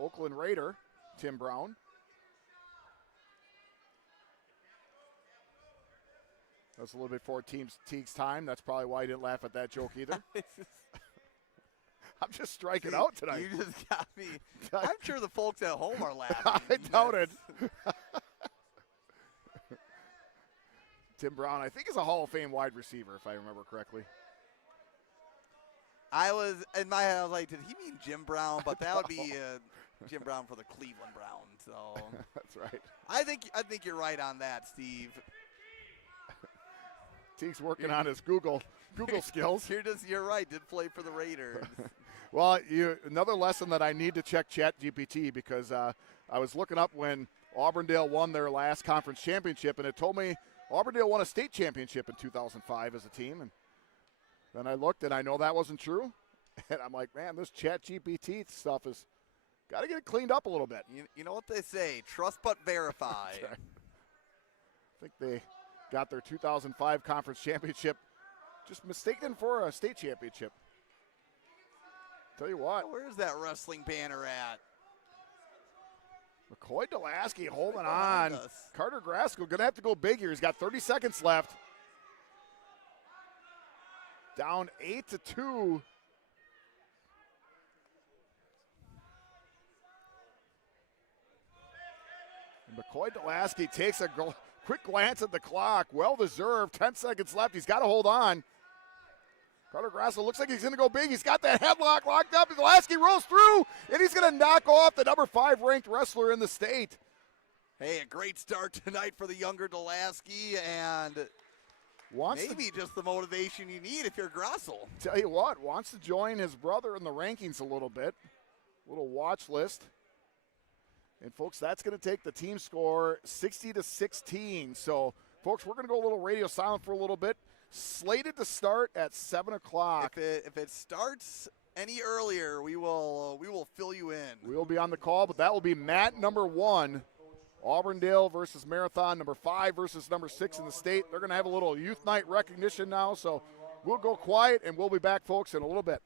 Oakland Raider, Tim Brown. That's a little bit before Teague's time. That's probably why he didn't laugh at that joke either. I'm just striking out tonight. You just got me. I'm sure the folks at home are laughing. I doubt it. Tim Brown, I think, is a Hall of Fame wide receiver, if I remember correctly. I was, in my head, I was like, did he mean Jim Brown? But that would be Jim Brown for the Cleveland Browns. So that's right. I think you're right on that, Steve. Teague's working on his Google skills. You're right. Did play for the Raiders. Well, another lesson that I need to check ChatGPT, because I was looking up when Auburndale won their last conference championship, and it told me Auburndale won a state championship in 2005 as a team. And then I looked, and I know that wasn't true. And I'm like, man, this ChatGPT stuff has got to get it cleaned up a little bit. You know what they say, trust but verify. Right. I think they got their 2005 conference championship just mistaken for a state championship. Tell you what. Where's that wrestling banner at? McCoy Dulesky holding on. Carter Grasko going to have to go big here. He's got 30 seconds left. Down 8-2. And McCoy Dulesky takes a quick glance at the clock. Well-deserved. 10 seconds left. He's got to hold on. Carter Grasso looks like he's going to go big. He's got that headlock locked up. Dulesky rolls through, and he's going to knock off the number 5 ranked wrestler in the state. Hey, a great start tonight for the younger Dulesky, and maybe just the motivation you need if you're Grasso. Tell you what, wants to join his brother in the rankings a little bit. Little watch list. And, folks, that's going to take the team score 60-16. So, folks, we're going to go a little radio silent for a little bit. Slated to start at 7 o'clock. If it starts any earlier, we will fill you in. We will be on the call, but that will be mat number 1. Auburndale versus Marathon, number 5 versus number 6 in the state. They're going to have a little youth night recognition now, so we'll go quiet, and we'll be back, folks, in a little bit.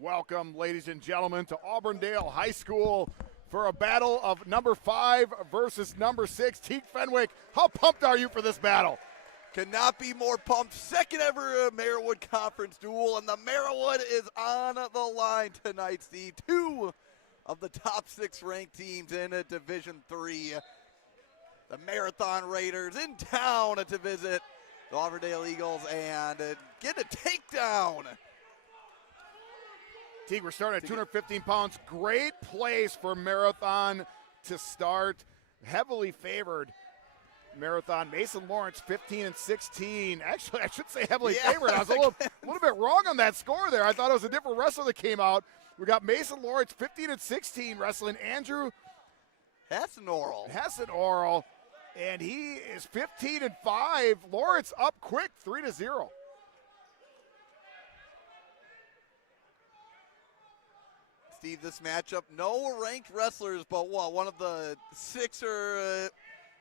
Welcome, ladies and gentlemen, to Auburndale High School for a battle of number 5 versus number 6, Teague Fenwick. How pumped are you for this battle? Could not be more pumped. Second ever Marawood Conference duel, and the Marawood is on the line tonight, Steve. 2 of the top 6 ranked teams in Division III. The Marathon Raiders in town to visit the Auburndale Eagles and get a takedown. Teague, we're starting at 215 pounds. Great place for Marathon to start. Heavily favored Marathon. Mason Lawrence, 15-16. Actually, I should say heavily favored. I was a little bit wrong on that score there. I thought it was a different wrestler that came out. We got Mason Lawrence, 15-16, wrestling Andrew Hessenorl. And he is 15-5. Lawrence up quick, 3-0. Steve, this matchup, no ranked wrestlers, but one of the 6 or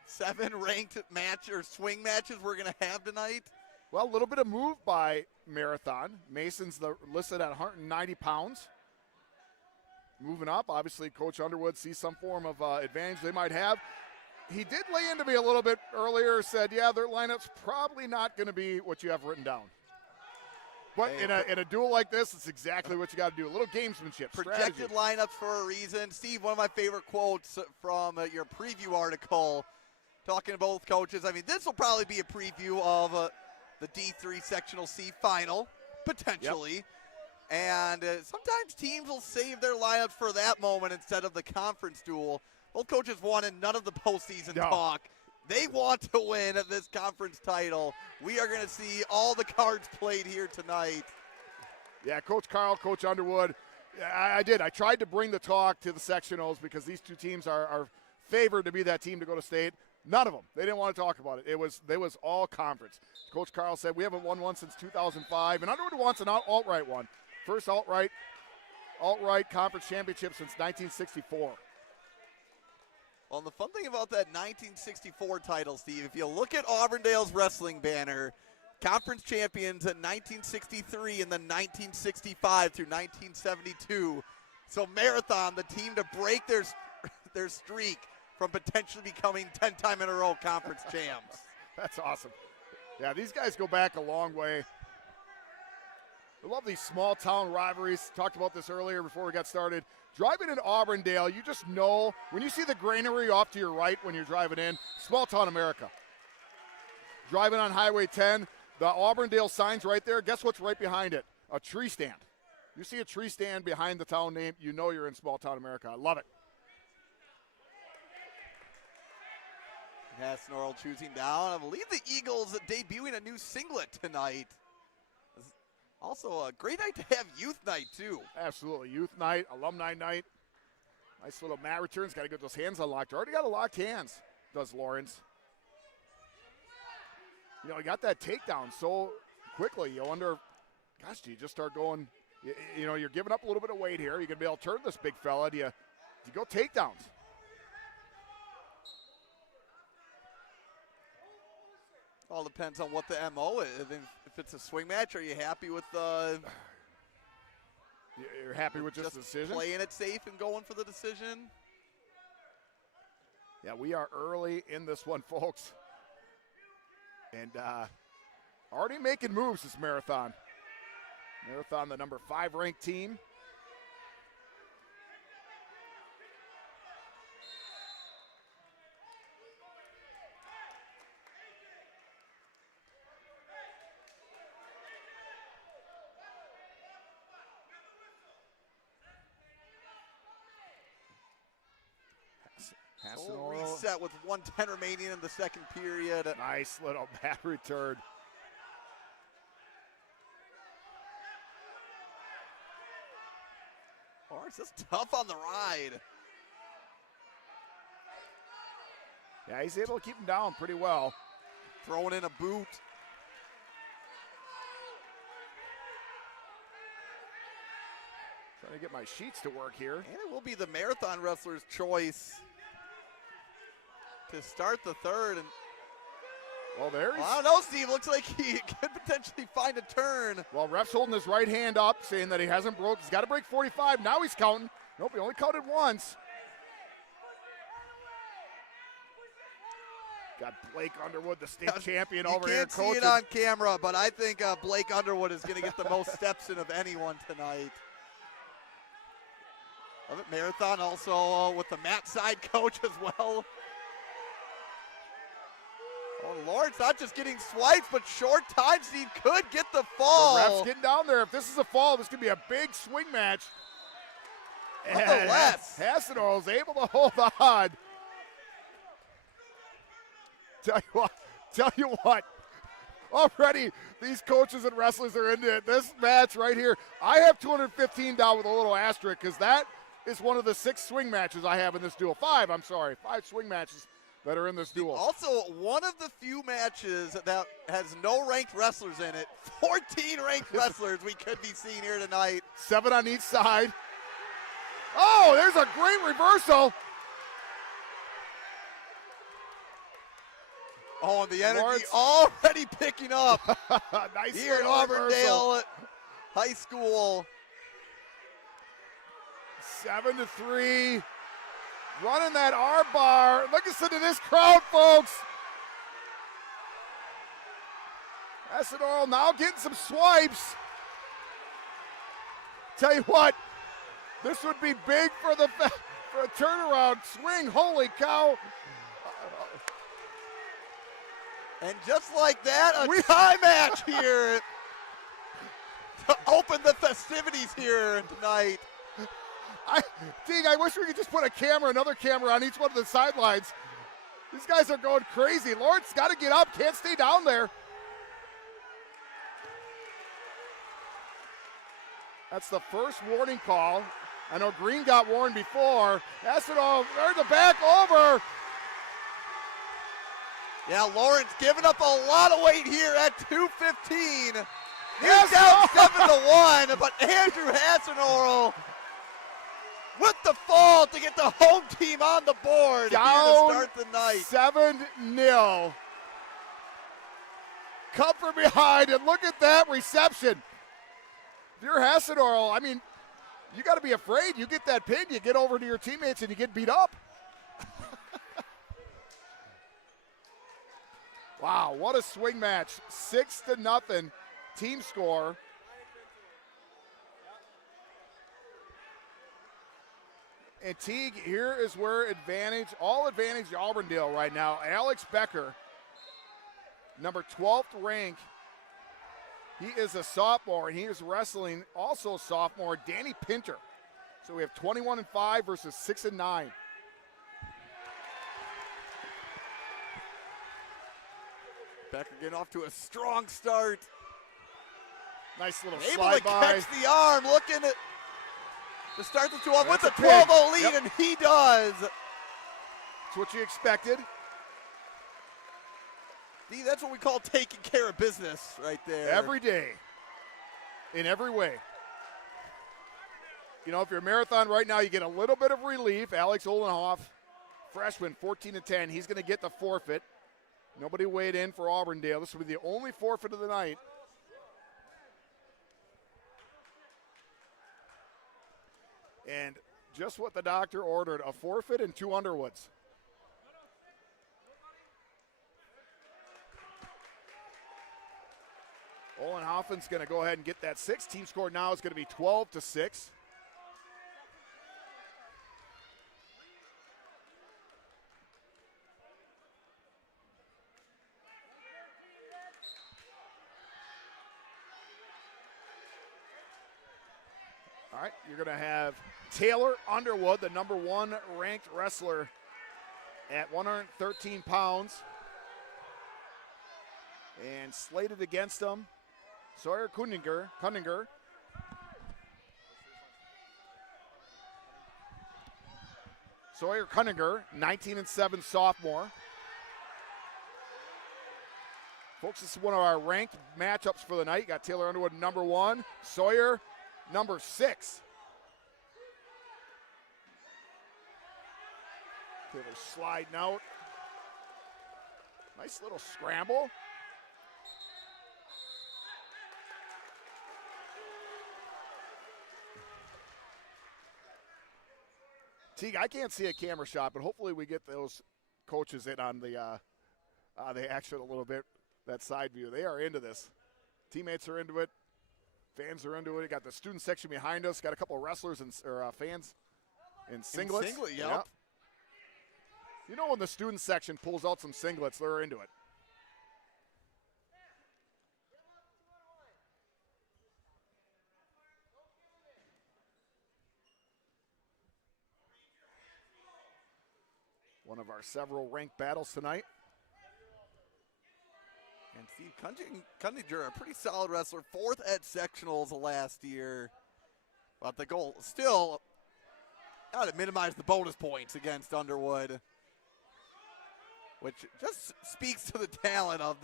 7 ranked match or swing matches we're going to have tonight? Well, a little bit of move by Marathon. Mason's listed at 190 pounds. Moving up, obviously, Coach Underwood sees some form of advantage they might have. He did lay into me a little bit earlier, said, yeah, their lineup's probably not going to be what you have written down. But in a duel like this, it's exactly what you got to do. A little gamesmanship, projected lineups for a reason. Steve, one of my favorite quotes from your preview article, talking to both coaches. I mean, this will probably be a preview of the D3 Sectional C final, potentially. Yep. And sometimes teams will save their lineups for that moment instead of the conference duel. Both coaches wanted none of the postseason talk. They want to win this conference title. We are going to see all the cards played here tonight. Yeah, Coach Carl, Coach Underwood. I did. I tried to bring the talk to the sectionals because these two teams are favored to be that team to go to state. None of them. They didn't want to talk about it. It was all conference. Coach Carl said, we haven't won one since 2005, and Underwood wants an alt-right one. First alt-right conference championship since 1964. Well, the fun thing about that 1964 title, Steve, if you look at Auburndale's wrestling banner, conference champions in 1963 and then 1965 through 1972. So Marathon, the team to break their streak from potentially becoming 10-time in a row conference champs. That's awesome. Yeah, these guys go back a long way. I love these small-town rivalries. Talked about this earlier before we got started. Driving in Auburndale, you just know, when you see the granary off to your right when you're driving in, small-town America. Driving on Highway 10, the Auburndale sign's right there. Guess what's right behind it? A tree stand. You see a tree stand behind the town name, you know you're in small-town America. I love it. Hessenorl choosing down. I believe the Eagles debuting a new singlet tonight. Also, a great night to have youth night, too. Absolutely. Youth night, alumni night. Nice little mat returns. Got to get those hands unlocked. Already got a locked hands, does Lawrence. You know, he got that takedown so quickly. You wonder, gosh, do you just start going, you know, you're giving up a little bit of weight here. You're going to be able to turn this big fella. Do you go takedowns? All depends on what the MO is. If it's a swing match, are you happy with You're happy with just the decision? Playing it safe and going for the decision? Yeah, we are early in this one, folks. And already making moves this Marathon. Marathon, the number 5 ranked team. Full reset with 1:10 remaining in the second period. Nice little mat return. Lawrence is tough on the ride. Yeah, he's able to keep him down pretty well. Throwing in a boot. Trying to get my sheets to work here. And it will be the Marathon wrestler's choice to start the third. And Well, there he's. Well, I don't know, Steve. Looks like he could potentially find a turn. Well, ref's holding his right hand up, saying that he hasn't broke. He's got to break 45. Now he's counting. Nope, he only counted once. Got Blake Underwood, the state champion, over here You can't see coaching. it on camera, but I think Blake Underwood is going to get the most steps in of anyone tonight. Love it. Marathon also with the mat side coach as well. Oh, Lawrence not just getting swipes, but short time, Steve could get the fall. The ref's getting down there. If this is a fall, this could be a big swing match. Nonetheless. Hassenor is able to hold on. Tell you what. Already, these coaches and wrestlers are into it. This match right here, I have 215 down with a little asterisk because that is one of the 6 swing matches I have in this duel. 5 swing matches that are in this duel. Also, one of the few matches that has no ranked wrestlers in it. 14 ranked wrestlers we could be seeing here tonight. 7 on each side. Oh, there's a great reversal. Oh, and the energy Lawrence. already picking up Nice here at little reversal. Auburndale High School. 7-3. Running that R bar. Listen to this crowd, folks. Hassenor now getting some swipes. Tell you what, this would be big for a turnaround swing. Holy cow. And just like that, a tie match here to open the festivities here tonight. I wish we could just put another camera on each one of the sidelines. These guys are going crazy. Lawrence got to get up, can't stay down there. That's the first warning call. I know Green got warned before. Hassenor, there's the back over. Yeah, Lawrence giving up a lot of weight here at 215. He's Yes, down oh! 7-1, but Andrew Hassenor with the fall to get the home team on the board here to start the night. 7-0. Come from behind, and look at that reception. If you're Hassenor, I mean, you got to be afraid. You get that pin, you get over to your teammates, and you get beat up. Wow, what a swing match. 6-0 team score. And Teague, here is where all advantage Auburndale right now. Alex Becker, number 12th rank. He is a sophomore, and he is wrestling also sophomore Danny Pinter. So we have 21-5 versus 6-9. Becker getting off to a strong start. Nice little Able slide to by. catch the arm, looking at to start the 12 with That's a a pin. 12-0 lead, Yep. and he does. That's what you expected. See, that's what we call taking care of business right there. Every day, in every way. You know, if you're a Marathon right now, you get a little bit of relief. Alex Olenhoff, freshman, 14-10. He's going to get the forfeit. Nobody weighed in for Auburndale. This will be the only forfeit of the night. And just what the doctor ordered, a forfeit and 2 Underwoods. Olenhoffen's going to go ahead and get that 6. Team score now is going to be 12-6. All right, you're going to have Taylor Underwood, the number 1 ranked wrestler at 113 pounds. And slated against him, Sawyer Kundinger. Sawyer Kundinger, 19-7 sophomore. Folks, this is one of our ranked matchups for the night. You got Taylor Underwood, number 1. Sawyer, number 6. Taylor sliding out. Nice little scramble. Teague, I can't see a camera shot, but hopefully we get those coaches in on the action a little bit, that side view. They are into this. Teammates are into it. Fans are into it. You got the student section behind us. Got a couple of wrestlers and fans in singlets. Yep. You know when the student section pulls out some singlets, they're into it. One of our several ranked battles tonight. And Steve Cunninger, a pretty solid wrestler, 4th at sectionals last year. But the goal still, got to minimize the bonus points against Underwood, which just speaks to the talent of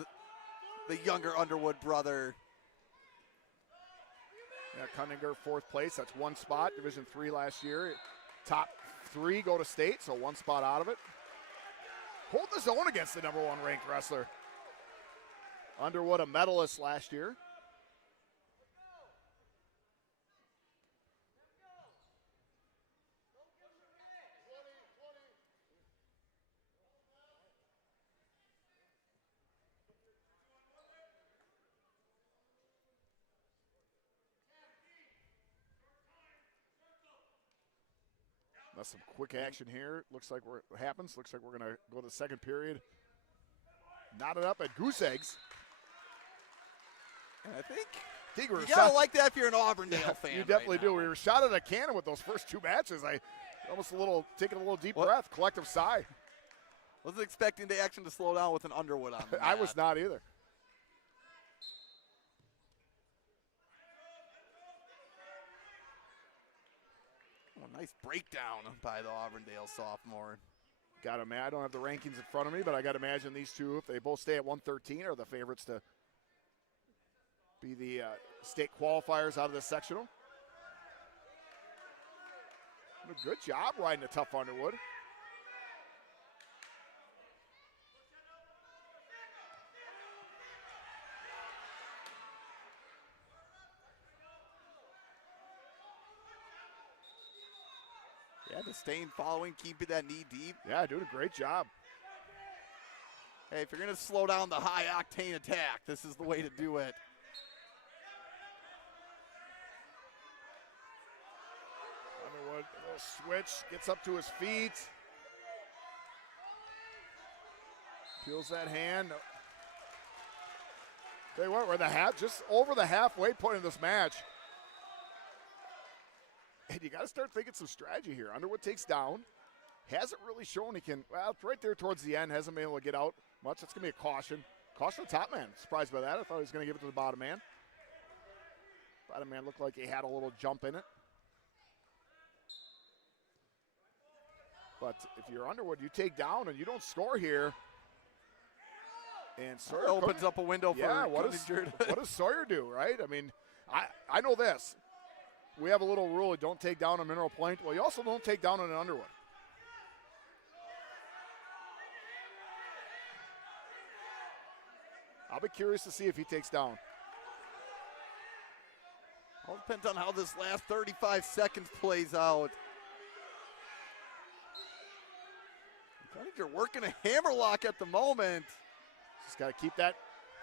the younger Underwood brother. Yeah, Cunninger, 4th place. That's 1 spot. Division III last year. Top 3 go to state, so 1 spot out of it. Hold the zone against the #1 ranked wrestler. Underwood, a medalist last year. That's some quick action here. Looks like Looks like we're going to go to the second period. Knotted up at Goose Eggs. And I think you you gotta like that if you're an Auburndale fan. You definitely right do. now. We were shot at a cannon with those first 2 matches. I almost taking a little deep breath, collective sigh. Wasn't expecting the action to slow down with an Underwood on the I mat. was not either. Oh, nice breakdown by the Auburndale sophomore. I don't have the rankings in front of me, but I got to imagine these two, if they both stay at 113, are the favorites to be the state qualifiers out of this sectional. A good job riding a tough Underwood. Yeah, Disdain following, keeping that knee deep. Yeah, doing a great job. Hey, if you're going to slow down the high-octane attack, this is the way to do it. Underwood, a little switch, gets up to his feet. Peels that hand. Tell you what, we're just over the halfway point of this match. And you got to start thinking some strategy here. Underwood takes down. Hasn't really shown he can, well, right there towards the end, hasn't been able to get out much. That's going to be a caution. Caution to the top man. Surprised by that. I thought he was going to give it to the bottom man. Bottom man looked like he had a little jump in it. But if you're Underwood, you take down and you don't score here. And Sawyer opens up a window for what does Sawyer do, right? I mean, I know this. We have a little rule, don't take down a Mineral Point. Well, you also don't take down an Underwood. I'll be curious to see if he takes down. All depends on how this last 35 seconds plays out. Cunninger working a hammerlock at the moment. Just got to keep that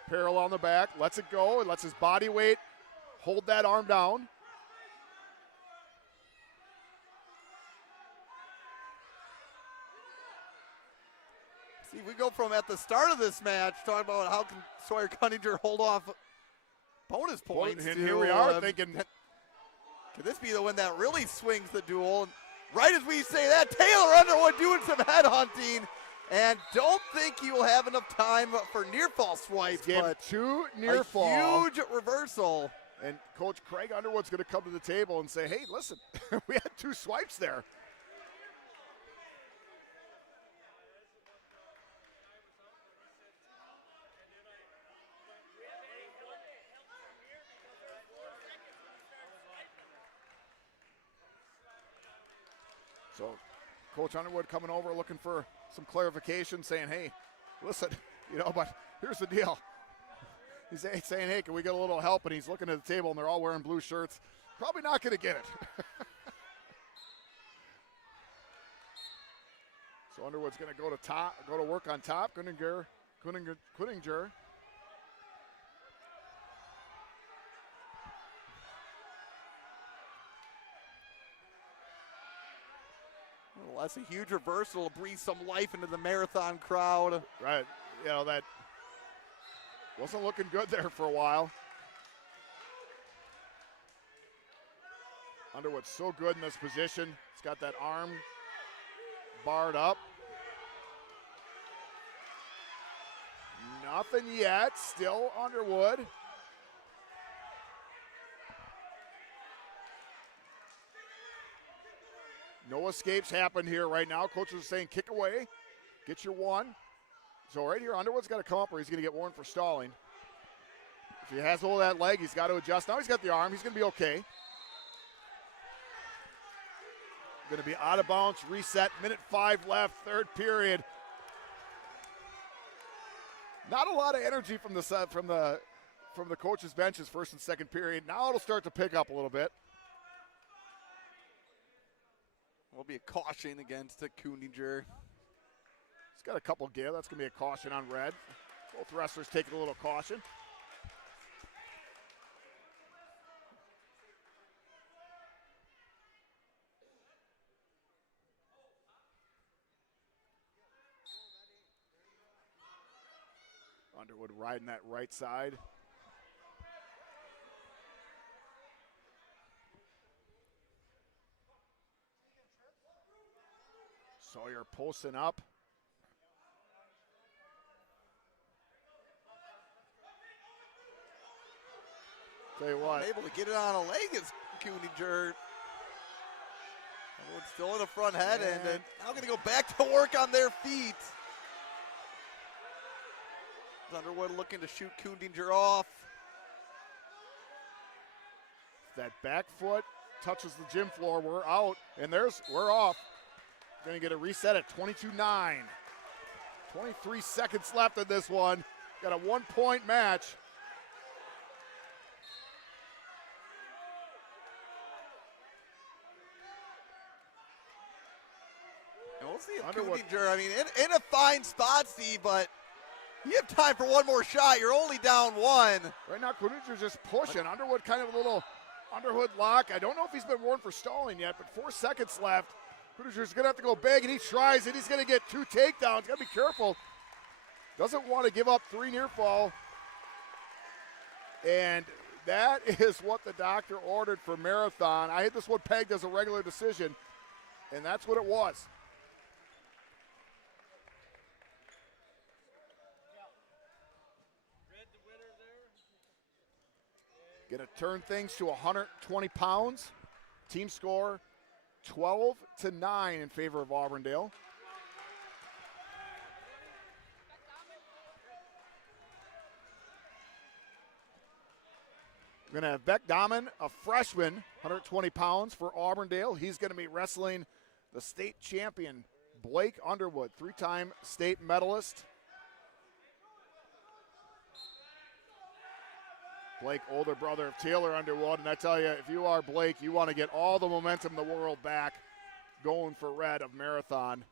parallel on the back. Lets it go. It lets his body weight hold that arm down. See, we go from at the start of this match talking about how can Sawyer Cunninger hold off bonus points. And here we are thinking, could this be the one that really swings the duel? And right as we say that, Taylor Underwood doing some headhunting, and don't think he will have enough time for near fall swipes. But 2 near a fall. huge reversal. And Coach Craig Underwood's going to come to the table and say, hey, listen, we had 2 swipes there. So Coach Underwood coming over looking for some clarification, saying, hey, listen, You know, but here's the deal. He's saying, hey, can we get a little help? And he's looking at the table, and they're all wearing blue shirts. Probably not going to get it. So Underwood's going to go to work on top. Kuninger. Well, that's a huge reversal to breathe some life into the Marathon crowd. Right. You know, that wasn't looking good there for a while. Underwood's so good in this position. He's got that arm barred up. Nothing yet. Still Underwood. No escapes happen here right now. Coaches are saying kick away. Get your one. So right here, Underwood's got to come up or he's going to get warned for stalling. If he has hold of that leg, he's got to adjust. Now he's got the arm. He's going to be okay. Going to be out of bounds. Reset. Minute 5 left. Third period. Not a lot of energy from the coaches' benches first and second period. Now it'll start to pick up a little bit. Will be a caution against Kuninger. He's got a couple give. That's going to be a caution on red. Both wrestlers taking a little caution. Underwood riding that right side. Sawyer posting up. Tell you what. Able to get it on a leg is Kuninger. Underwood still in the front head and now going to go back to work on their feet. Underwood looking to shoot Kuninger off. That back foot touches the gym floor. We're out, and we're off. Going to get a reset at 22-9. 23 seconds left in this one. Got a 1-point match. And we'll see if Kuninger, I mean, in a fine spot, Steve, but you have time for one more shot. You're only down one. Right now, Kuninger's just pushing. Underwood kind of a little underhood lock. I don't know if he's been warned for stalling yet, but 4 seconds left. Kuninger's going to have to go big, and he tries it. He's going to get 2 takedowns. Got to be careful. Doesn't want to give up 3 near fall. And that is what the doctor ordered for Marathon. I had this one pegged as a regular decision, and that's what it was. Going to turn things to 120 pounds. Team score 12-9 in favor of Auburndale. We're going to have Beck Dahman, a freshman, 120 pounds for Auburndale. He's going to be wrestling the state champion, Blake Underwood, 3-time state medalist. Blake, older brother of Taylor Underwood, and I tell you, if you are Blake, you want to get all the momentum in the world back going for red of Marathon.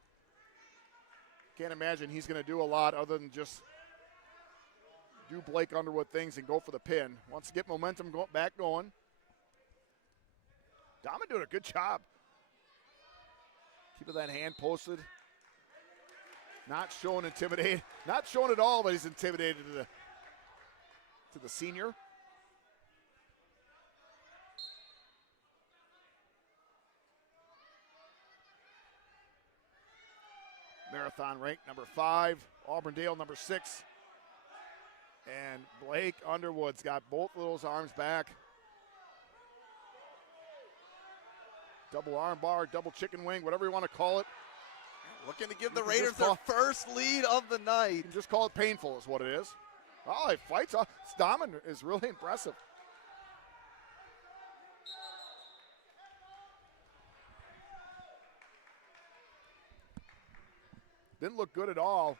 Can't imagine he's going to do a lot other than just do Blake Underwood things and go for the pin. Wants to get momentum back going. Dahman doing a good job. Keeping that hand posted. Not showing intimidated. Not showing at all that he's intimidated to the senior. Marathon ranked number 5, Auburndale number 6. And Blake Underwood's got both of those arms back. Double arm bar, double chicken wing, whatever you want to call it. Looking to give the Raiders their first lead of the night. You can just call it painful is what it is. Oh, he fights. Dahman is really impressive. Didn't look good at all.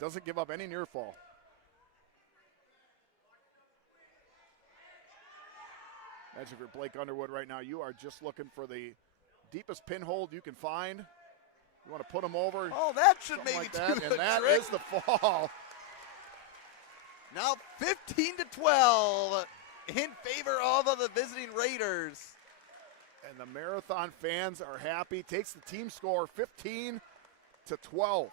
doesn't give up any near fall. Imagine if you're Blake Underwood right now, you are just looking for the deepest pin hold you can find. You want to put him over. Oh, that should something maybe like that, do and the that trick. is the fall. Now 15-12 in favor of the visiting Raiders. And the Marathon fans are happy. Takes the team score 15-12. Marathon the winner.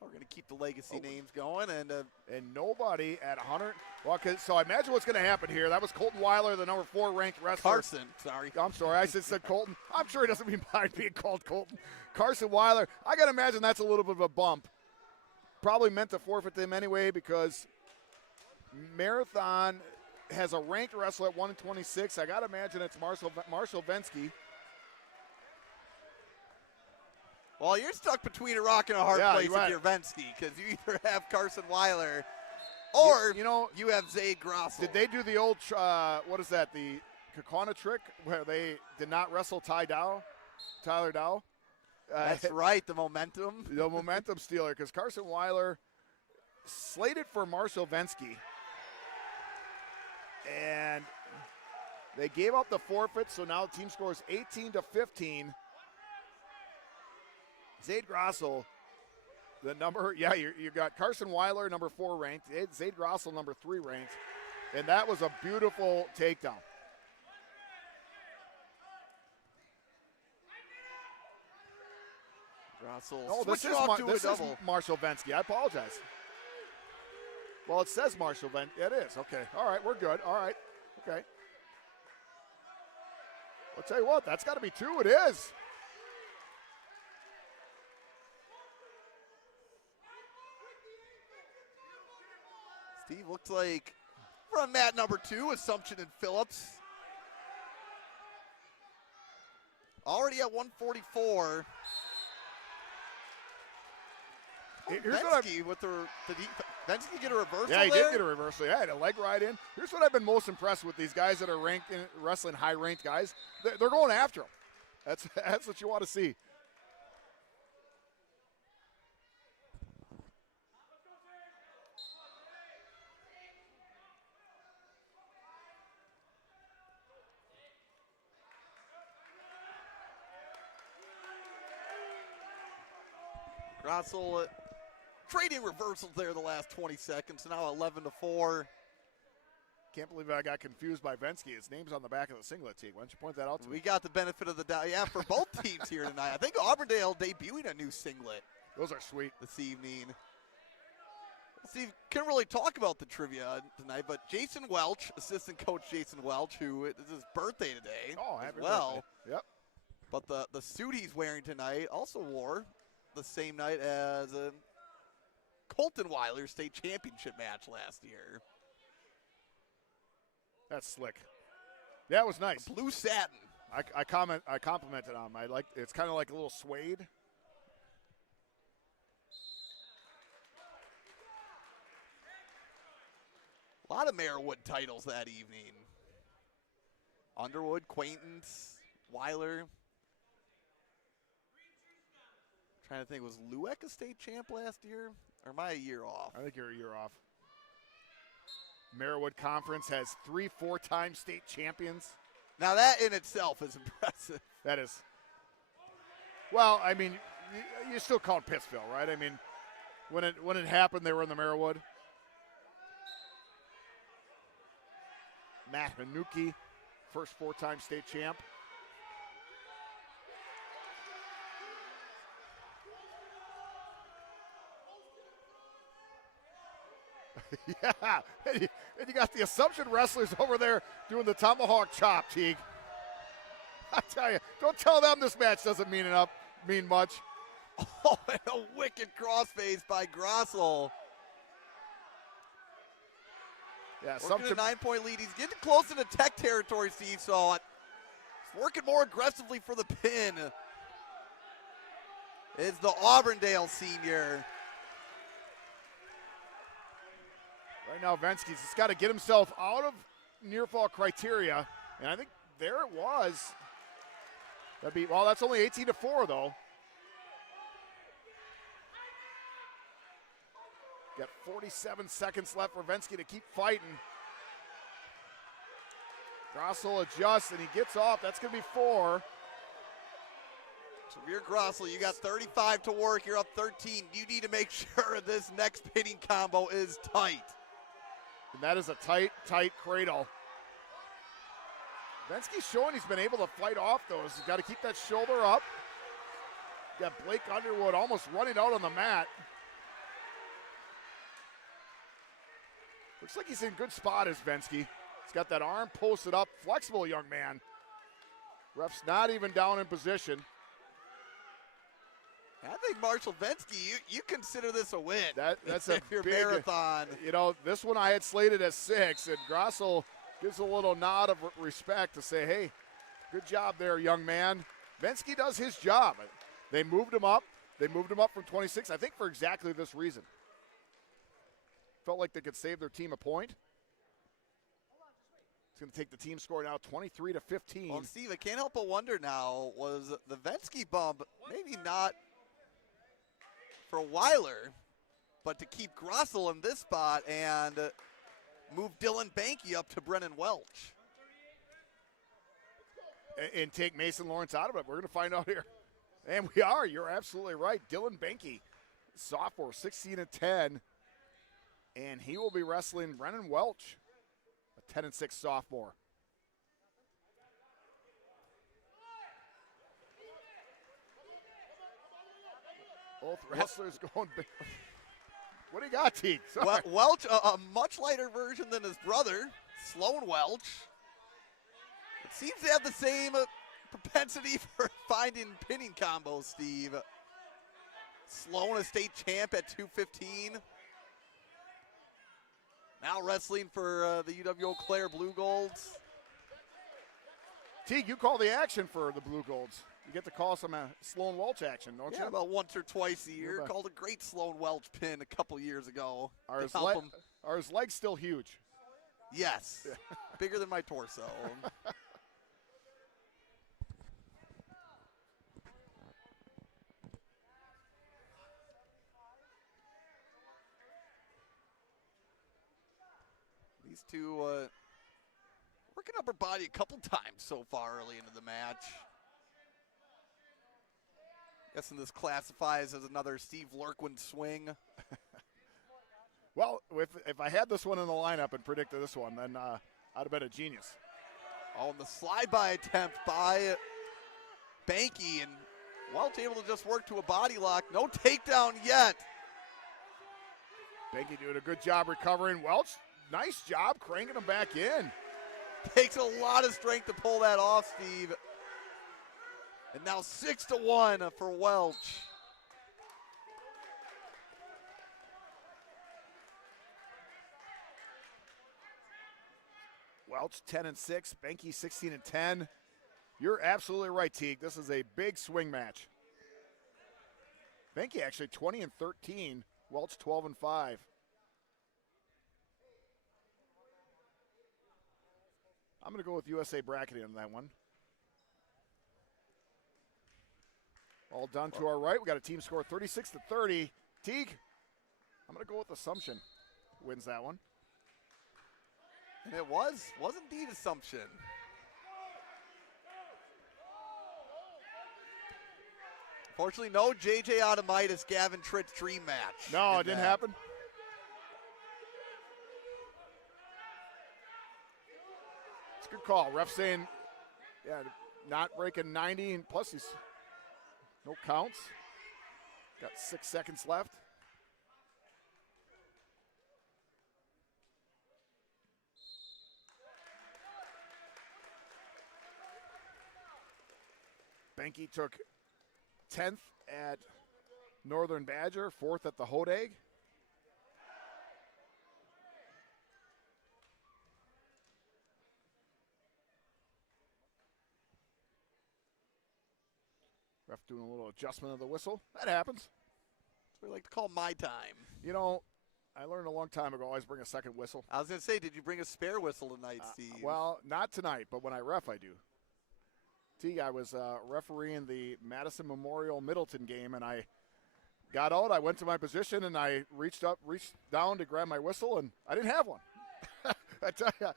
We're going to keep the legacy names going. And nobody at 100. Well, so I imagine what's going to happen here. That was Colton Weiler, the number 4 ranked wrestler. Carson, sorry. I'm sorry, I just said Colton. I'm sure he doesn't mind being called Colton. Carson Weiler, I got to imagine that's a little bit of a bump. Probably meant to forfeit them anyway because Marathon has a ranked wrestler at 126. I got to imagine it's Marshall Vensky. Well, you're stuck between a rock and a hard place if you're Vensky, because you either have Carson Weiler or you have Zayd Grossel. Did they do the old, what is that, the Kakana trick where they did not wrestle Tyler Dow? That's right, the momentum. The momentum stealer, because Carson Weiler slated for Marshall Vensky. And they gave up the forfeit, so now the team scores 18-15. Zayd Grossel, the number, you got Carson Weiler, number 4 ranked. Zayd Grossel, number 3 ranked. And that was a beautiful takedown. Grossel this is Marshall Vensky. I apologize. Well, it says Marshall Vensky. It is. Okay. All right, we're good. All right. Okay. I'll tell you what, that's got to be 2. It is. Steve, looks like we're on mat number 2, Assumption and Phillips. Already at 144. Vensky with did Vensky get a reversal there? Yeah, he did get a reversal. Yeah, had a leg right in. Here's what I've been most impressed with these guys that are wrestling high-ranked guys. They're going after them. That's what you want to see. Grossel trading reversals there the last 20 seconds. Now 11-4. Can't believe I got confused by Vensky. His name's on the back of the singlet tee. Why don't you point that out to me? We got the benefit of the doubt. Yeah, for both teams here tonight. I think Auburndale debuting a new singlet. Those are sweet. This evening. Steve, couldn't really talk about the trivia tonight, but Jason Welch, assistant coach Jason Welch, who it is his birthday today. Oh, happy birthday. Yep. But the suit he's wearing tonight also wore the same night as a Colton Weiler state championship match last year. That's slick. That was nice. Blue satin. I complimented on him. I like it's kind of like a little suede. A lot of Marawood titles that evening. Underwood, Quaintance, Weiler. Trying to think, was Lueck a state champ last year? Or am I a year off? I think you're a year off. Marawood Conference has 3 4-time state champions. Now that in itself is impressive. That is. Well, I mean, you still call it Pittsville, right? I mean, when it happened, they were in the Marawood. Matt Hanuki, first 4-time state champ. Yeah, and you got the Assumption wrestlers over there doing the tomahawk chop, Teague. I tell you, don't tell them this match doesn't mean much. Oh, and a wicked crossface by Grossel. Yeah, Working a 9-point lead. He's getting close into tech territory, Steve, so he's working more aggressively for the pin. is the Auburndale senior. Right now, Vensky's just got to get himself out of near fall criteria, and I think there it was. Well, that's only 18-4 though. Got 47 seconds left for Vensky to keep fighting. Grossel adjusts and he gets off. That's going to be 4. So if you're Grossel, you got 35 to work. You're up 13. You need to make sure this next pitting combo is tight. And that is a tight cradle. Vensky's showing he's been able to fight off those. He's got to keep that shoulder up. Got Blake Underwood almost running out on the mat. Looks like he's in good spot as Vensky. He's got that arm posted up. Flexible young man. Ref's not even down in position. I think Marshall Vensky, you consider this a win. That's a if you're big marathon. You know, this one I had slated as 6, and Grossel gives a little nod of respect to say, hey, good job there, young man. Vensky does his job. They moved him up. They moved him up from 26, I think for exactly this reason. Felt like they could save their team a point. It's going to take the team score now 23-15. Well, Steve, I can't help but wonder now, was the Vensky bump maybe not for Weiler, but to keep Grossel in this spot and move Dylan Banky up to Brennan Welch. And take Mason Lawrence out of it. We're going to find out here. And we are. You're absolutely right. Dylan Banky, sophomore, 16-10. And he will be wrestling Brennan Welch, a 10-6 sophomore. Both wrestlers going big. What do you got, Teague? Well, Welch, a much lighter version than his brother, Sloan Welch. It seems to have the same propensity for finding pinning combos, Steve. Sloan, a state champ at 215. Now wrestling for the UW Eau Claire Blue Golds. Teague, you call the action for the Blue Golds. You get to call some Sloan Welch action, don't you? About once or twice a year. Called a great Sloan Welch pin a couple years ago. Are his legs still huge? Yes. Bigger than my torso. These two working upper body a couple times so far early into the match. Guessing this classifies as another Steve Lurkwin swing. Well, if I had this one in the lineup and predicted this one, then I'd have been a genius. Oh, and the slide-by attempt by Banky, and Welch able to just work to a body lock. No takedown yet. Banky doing a good job recovering. Welch, nice job cranking him back in. Takes a lot of strength to pull that off, Steve. And now 6-1 for Welch. Welch 10-6, Banky 16-10. You're absolutely right, Teague. This is a big swing match. Banky actually 20-13, Welch 12-5. I'm going to go with USA bracketing on that one. All done to our right. We got a team score 36-30. Teague, I'm going to go with Assumption. Wins that one. And it was indeed Assumption. Fortunately, no JJ Automitis, Gavin Tritt's dream match. No, it didn't happen. It's a good call. Ref saying, yeah, not breaking 90, and plus he's no counts. Got 6 seconds left. Banky took 10th at Northern Badger, 4th at the Hodag. Ref doing a little adjustment of the whistle. That happens. We like to call my time. You know, I learned a long time ago, always bring a second whistle. I was going to say, did you bring a spare whistle tonight, Steve? Well, not tonight, but when I ref, I do. I was refereeing the Madison Memorial Middleton game, and I got out. I went to my position, and I reached down to grab my whistle, and I didn't have one. I tell you,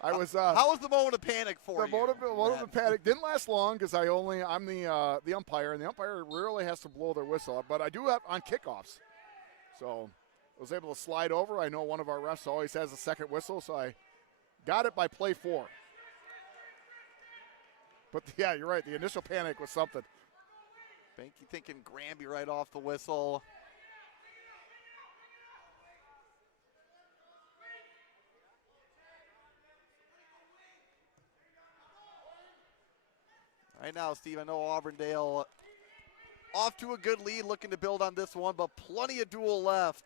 I was. How was the moment of panic for the you? moment of panic didn't last long because I'm the umpire, and the umpire rarely has to blow their whistle. But I do have on kickoffs, so I was able to slide over. I know one of our refs always has a second whistle, so I got it by play 4. But, yeah, you're right. The initial panic was something. Banky thinking Granby right off the whistle. Right now, Steve, I know Auburndale off to a good lead, looking to build on this one, but plenty of duel left.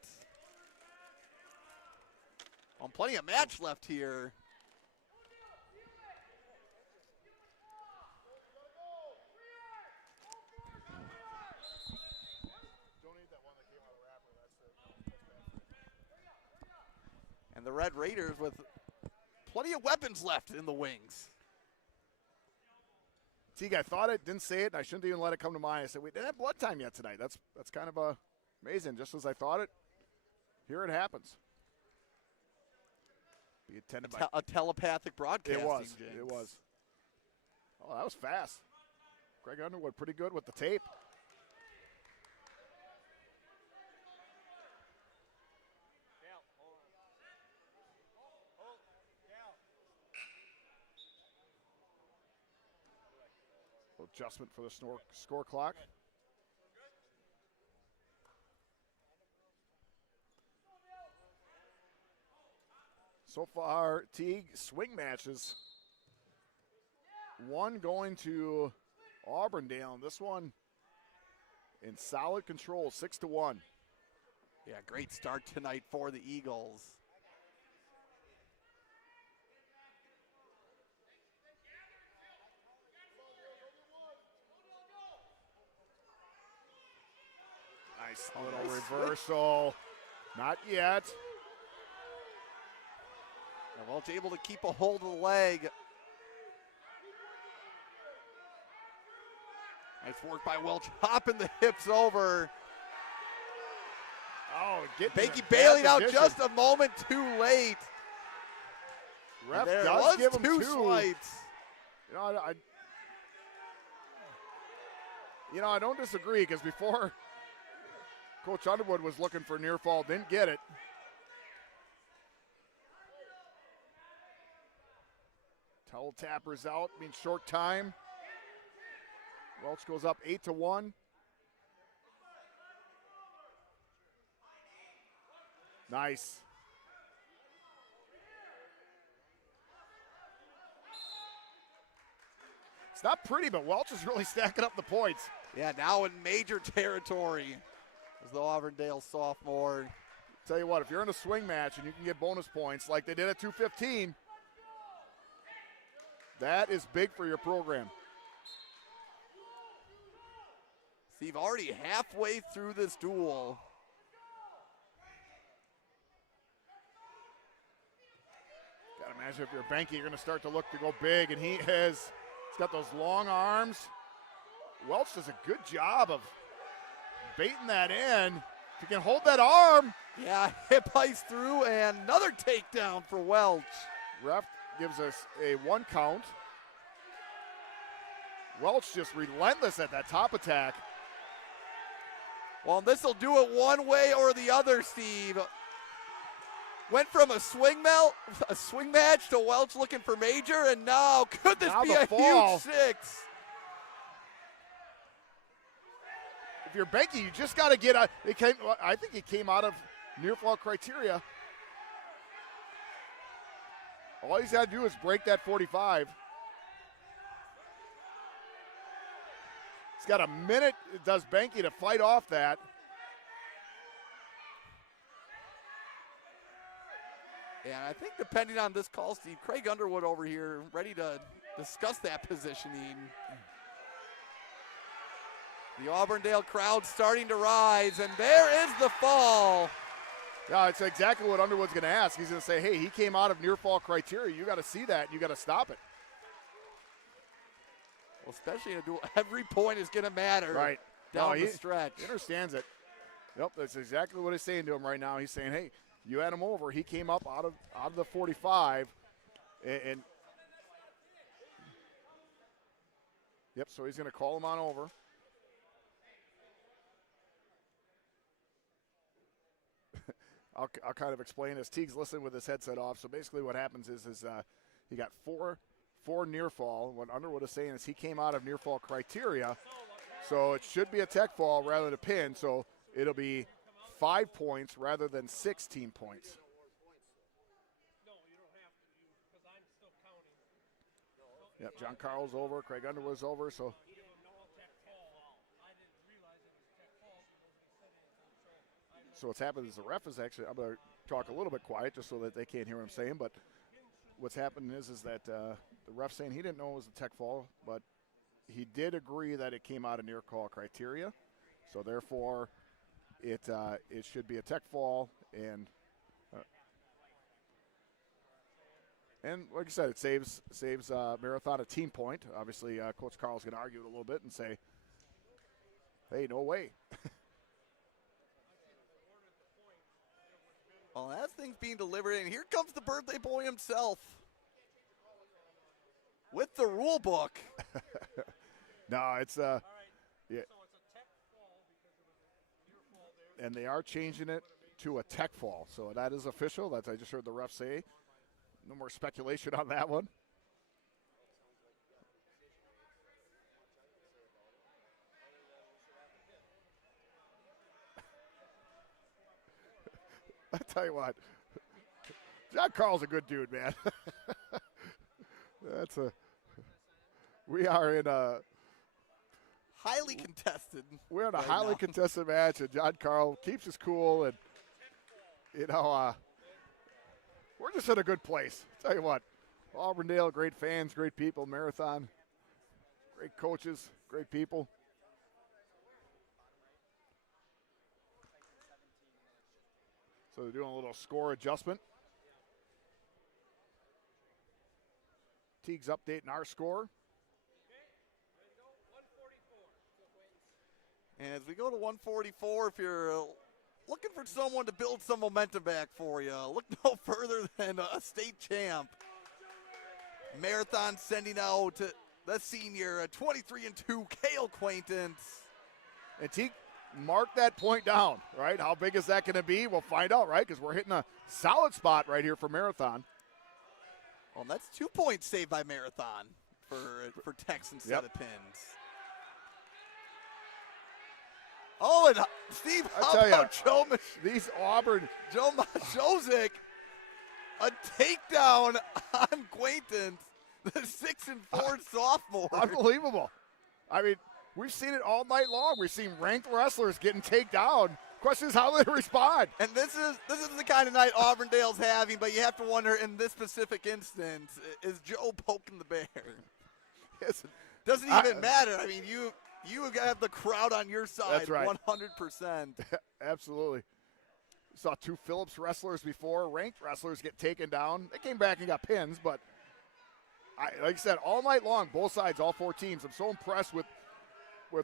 Plenty of match left here. And the Red Raiders with plenty of weapons left in the wings. I thought it, didn't say it, and I shouldn't even let it come to mind. I said, we didn't have blood time yet tonight. That's kind of amazing. Just as I thought it, here it happens. Be attended by a telepathic broadcasting. It was. Oh, that was fast. Craig Underwood pretty good with the tape. Adjustment for the score clock. So far, Teague swing matches. One going to Auburndale, and this one in solid control, 6-1. Yeah, great start tonight for the Eagles. Nice little reversal. Not yet. Welch able to keep a hold of the leg. Nice work by Welch, hopping the hips over. Oh, Banky bailing out just a moment too late. Ref there does was give him two two. swipes. I don't disagree because before Coach Underwood was looking for near fall, didn't get it. Towel tappers out, means short time. Welch goes up 8-1. Nice. It's not pretty, but Welch is really stacking up the points. Yeah, now in major territory as the Auburndale sophomore. Tell you what, if you're in a swing match and you can get bonus points like they did at 215, that is big for your program. Steve, already halfway through this duel. Gotta imagine if you're Banky, you're gonna start to look to go big, and he's got those long arms. Welch does a good job of baiting that in. If you can hold that arm. Yeah, hip ice through, and another takedown for Welch. Ref gives us a 1 count. Welch just relentless at that top attack. Well, this will do it one way or the other, Steve. Went from a swing match to Welch looking for major, and now could this be a huge 6? If you're Banky, you just got to get out. I think he came out of near fall criteria. All he's got to do is break that 45. He's got a minute, does Banky, to fight off that. Yeah, I think depending on this call, Steve, Craig Underwood over here ready to discuss that positioning. The Auburndale crowd starting to rise, and there is the fall. Yeah, it's exactly what Underwood's going to ask. He's going to say, hey, he came out of near fall criteria. You got to see that, and you got to stop it. Well, especially in a duel, every point is going to matter Right. down the stretch. He understands it. Yep, that's exactly what he's saying to him right now. He's saying, hey, you had him over. He came up out of the 45, and yep, so he's going to call him on over. I'll kind of explain as Teague's listening with his headset off. So basically what happens is he got four near fall. What Underwood is saying is he came out of near fall criteria, so it should be a tech fall rather than a pin. So it'll be 5 points rather than 16 points. No, you don't have to, because I'm still counting. Yep, John Carl's over, Craig Underwood's over. So So what's happened is the ref is actually, I'm going to talk a little bit quiet just so that they can't hear what I'm saying, but what's happened is that the ref saying he didn't know it was a tech fall, but he did agree that it came out of near call criteria, so therefore it should be a tech fall, and like I said, it saves Marathon a team point. Obviously, Coach Carl's going to argue it a little bit and say, hey, no way. Well, as things being delivered, and here comes the birthday boy himself with the rule book. No, it's All right. yeah, So it's a tech fall because it was a near fall there. and they are changing it to a tech fall, so that is official. That's I just heard the ref say. No more speculation on that one. I tell you what, John Carl's a good dude, man. We are in a Highly contested. we're in a right highly now. contested match, and John Carl keeps his cool, and we're just in a good place. Tell you what, Auburndale, great fans, great people, Marathon, great coaches, great people. So they're doing a little score adjustment. Teague's updating our score. And as we go to 144, if you're looking for someone to build some momentum back for you, look no further than a state champ. Marathon sending out the senior, a 23-2 Kale Quaintance. And Teague, mark that point down, right? How big is that going to be? We'll find out, right? Because we're hitting a solid spot right here for Marathon. Well, that's 2 points saved by Marathon for Tex instead Yep. of pins. Oh, and Steve, I how tell about Joe These Auburn, Mashozik, a takedown on Quaintance, the 6-4 sophomore. unbelievable. I mean, we've seen it all night long. We've seen ranked wrestlers getting taken down. Question is how they respond. And this is the kind of night Auburndale's having, but you have to wonder in this specific instance, is Joe poking the bear? Doesn't even matter. I mean, you have the crowd on your side. That's right. 100%. Absolutely. Saw two Phillips wrestlers before, ranked wrestlers get taken down. They came back and got pins, but like I said, all night long, both sides, all four teams. I'm so impressed with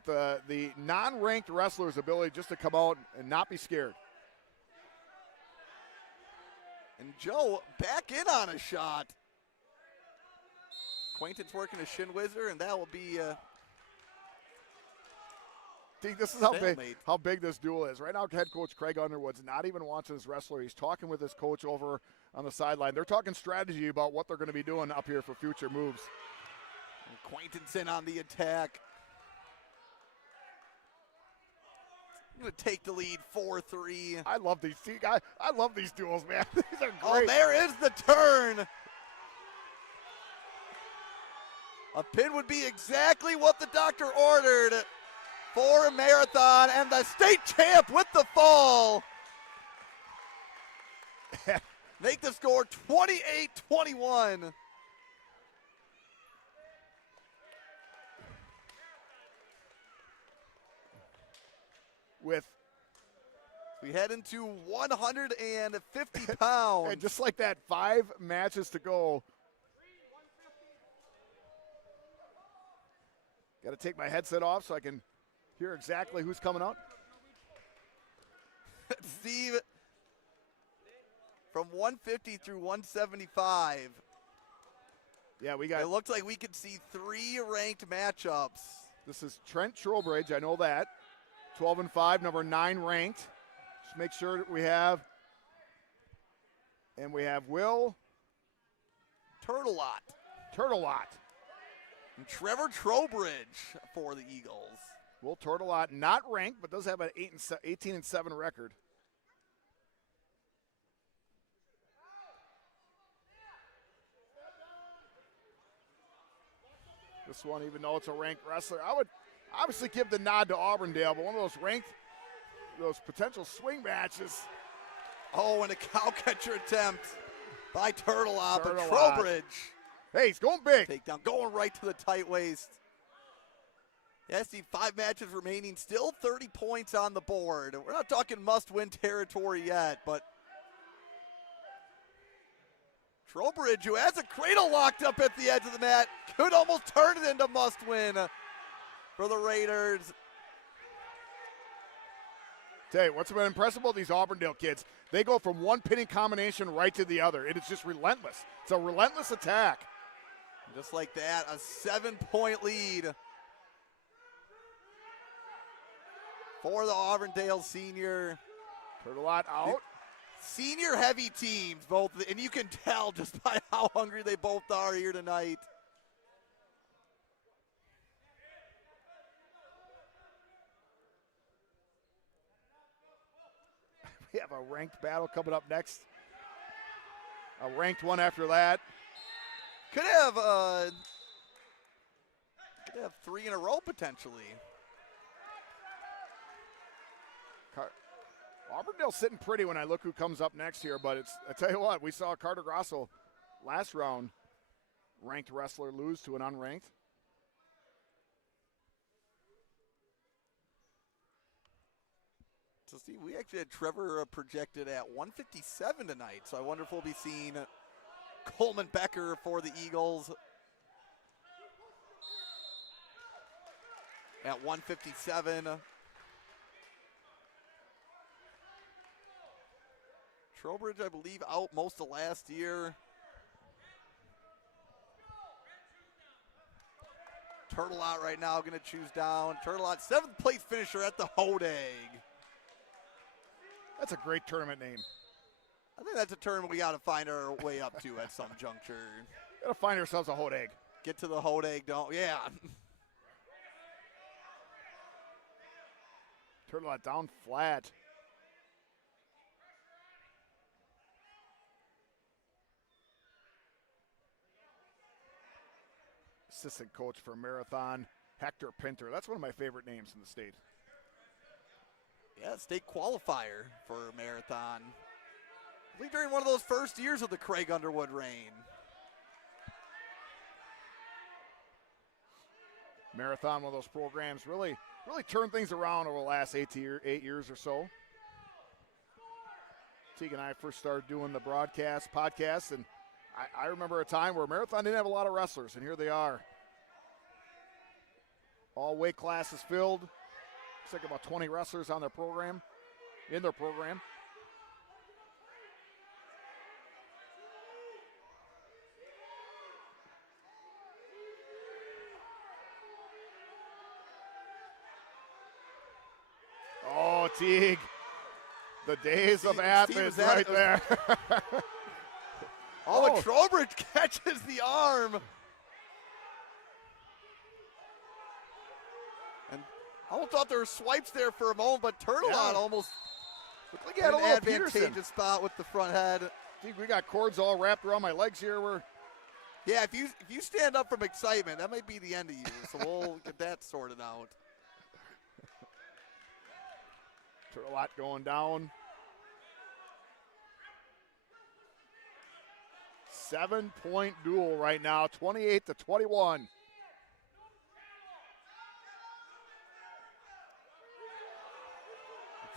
the non-ranked wrestlers' ability just to come out and not be scared. And Joe back in on a shot. Quaintance working a shin whizzer, and that will be This is stalemate. how big this duel is. Right now, head coach Craig Underwood's not even watching his wrestler. He's talking with his coach over on the sideline. They're talking strategy about what they're going to be doing up here for future moves. And Quaintance in on the attack. Going to take the lead 4-3. I love these. I love these duels, man. These are great. Oh, there is the turn. A pin would be exactly what the doctor ordered for a Marathon, and the state champ with the fall. Make the score 28-21. with. We head into 150 pounds. And just like that, 5 matches to go. Got to take my headset off so I can hear exactly who's coming out. Steve, from 150 through 175. Yeah, we got. It looks like we could see 3 ranked matchups. This is Trent Trowbridge, I know that. 12-5, number 9 ranked. Just make sure that we have. And we have Will Turtelot. And Trevor Trowbridge for the Eagles. Will Turtelot, not ranked, but does have an 18-7 record. This one, even though it's a ranked wrestler, I would obviously give the nod to Auburndale, but one of those ranked, those potential swing matches. Oh, and a cow catcher attempt by Turtelot, but Turtelot. Trowbridge. Hey, he's going big. Takedown, going right to the tight waist. Yes, the 5 matches remaining, still 30 points on the board. We're not talking must-win territory yet, but Trowbridge, who has a cradle locked up at the edge of the mat, could almost turn it into must-win for the Raiders. Tell you, what's been impressive about these Auburndale kids, they go from one pinning combination right to the other. It is just relentless. It's a relentless attack. Just like that, a 7-point lead for the Auburndale senior. Turtelot out. Senior heavy teams, both, and you can tell just by how hungry they both are here tonight. We have a ranked battle coming up next. A ranked one after that. Could have 3 in a row potentially. Auburndale's sitting pretty when I look who comes up next here, but I tell you what, we saw Carter Grosso last round, ranked wrestler, lose to an unranked. So Steve, we actually had Trevor projected at 157 tonight, so I wonder if we'll be seeing Coleman Becker for the Eagles at 157. Trowbridge, I believe, out most of last year. Turtelot right now going to choose down. Turtelot, 7th place finisher at the Hodeg. That's a great tournament name. I think that's a tournament we got to find our way up to at some juncture. Gotta find ourselves a Hodeg. Get to the Hodeg, don't, yeah. Turtelot down flat. Assistant coach for Marathon, Hector Pinter. That's one of my favorite names in the state. Yeah, state qualifier for Marathon. I believe during one of those first years of the Craig Underwood reign. Marathon, one of those programs, really turned things around over the last 8 years or so. Teague and I first started doing the podcast, and I remember a time where Marathon didn't have a lot of wrestlers, and here they are. All weight classes filled. Looks like about 20 wrestlers on their program, in their program. Oh, Teague. The days of Athens right there. Oh, and Trowbridge catches the arm. And I almost thought there were swipes there for a moment, but Turtelot almost looked like he had a an little advantageous Peterson spot with the front head. Teague, we got cords all wrapped around my legs here. Yeah, if you stand up from excitement, that might be the end of you. So we'll get that sorted out. Turtelot going down. 7-point duel right now, 28-21.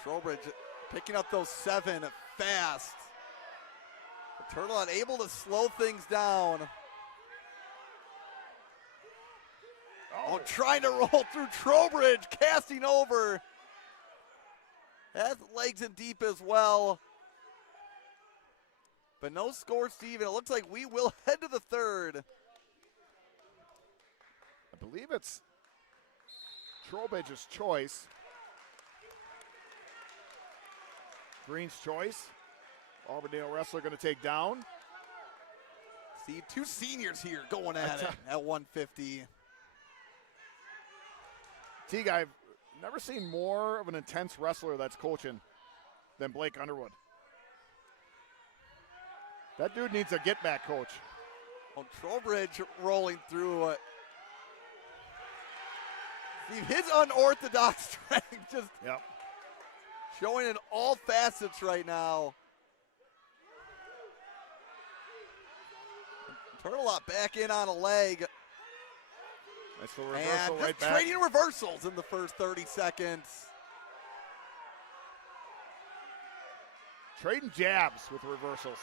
Trowbridge picking up those 7 fast. The Turtle unable to slow things down. Oh, trying to roll through Trowbridge, casting over. Has legs in deep as well. But no score, Steven. It looks like we will head to the third. I believe it's Trowbridge's choice. Green's choice. Auburndale wrestler going to take down. See, 2 seniors here going at it at 150. Teague, I've never seen more of an intense wrestler that's coaching than Blake Underwood. That dude needs a get-back coach. Well, Trowbridge rolling through it. See, his unorthodox strength just showing in all facets right now. Turtle back in on a leg. Nice little reversal And right just back. trading reversals in the first 30 seconds. Trading jabs with reversals.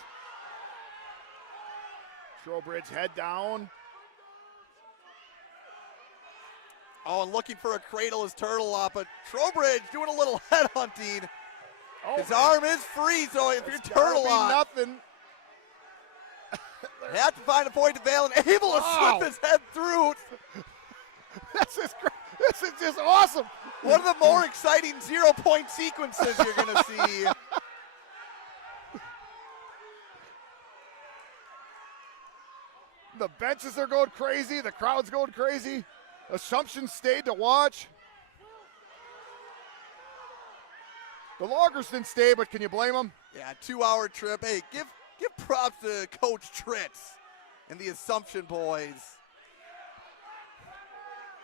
Trowbridge head down. Oh, and looking for a cradle is Turtle but Trowbridge doing a little head hunting. Oh, His arm is free, so if you're Turtle nothing. you have to find a point to bail and able to slip his head through. This is great. This is just awesome. One of the more exciting 0-point sequences you're going to see. The benches are going crazy. The crowd's going crazy. Assumption stayed to watch. The Loggers didn't stay, but can you blame them? Yeah, 2-hour trip. Hey, give props to Coach Tritz and the Assumption boys.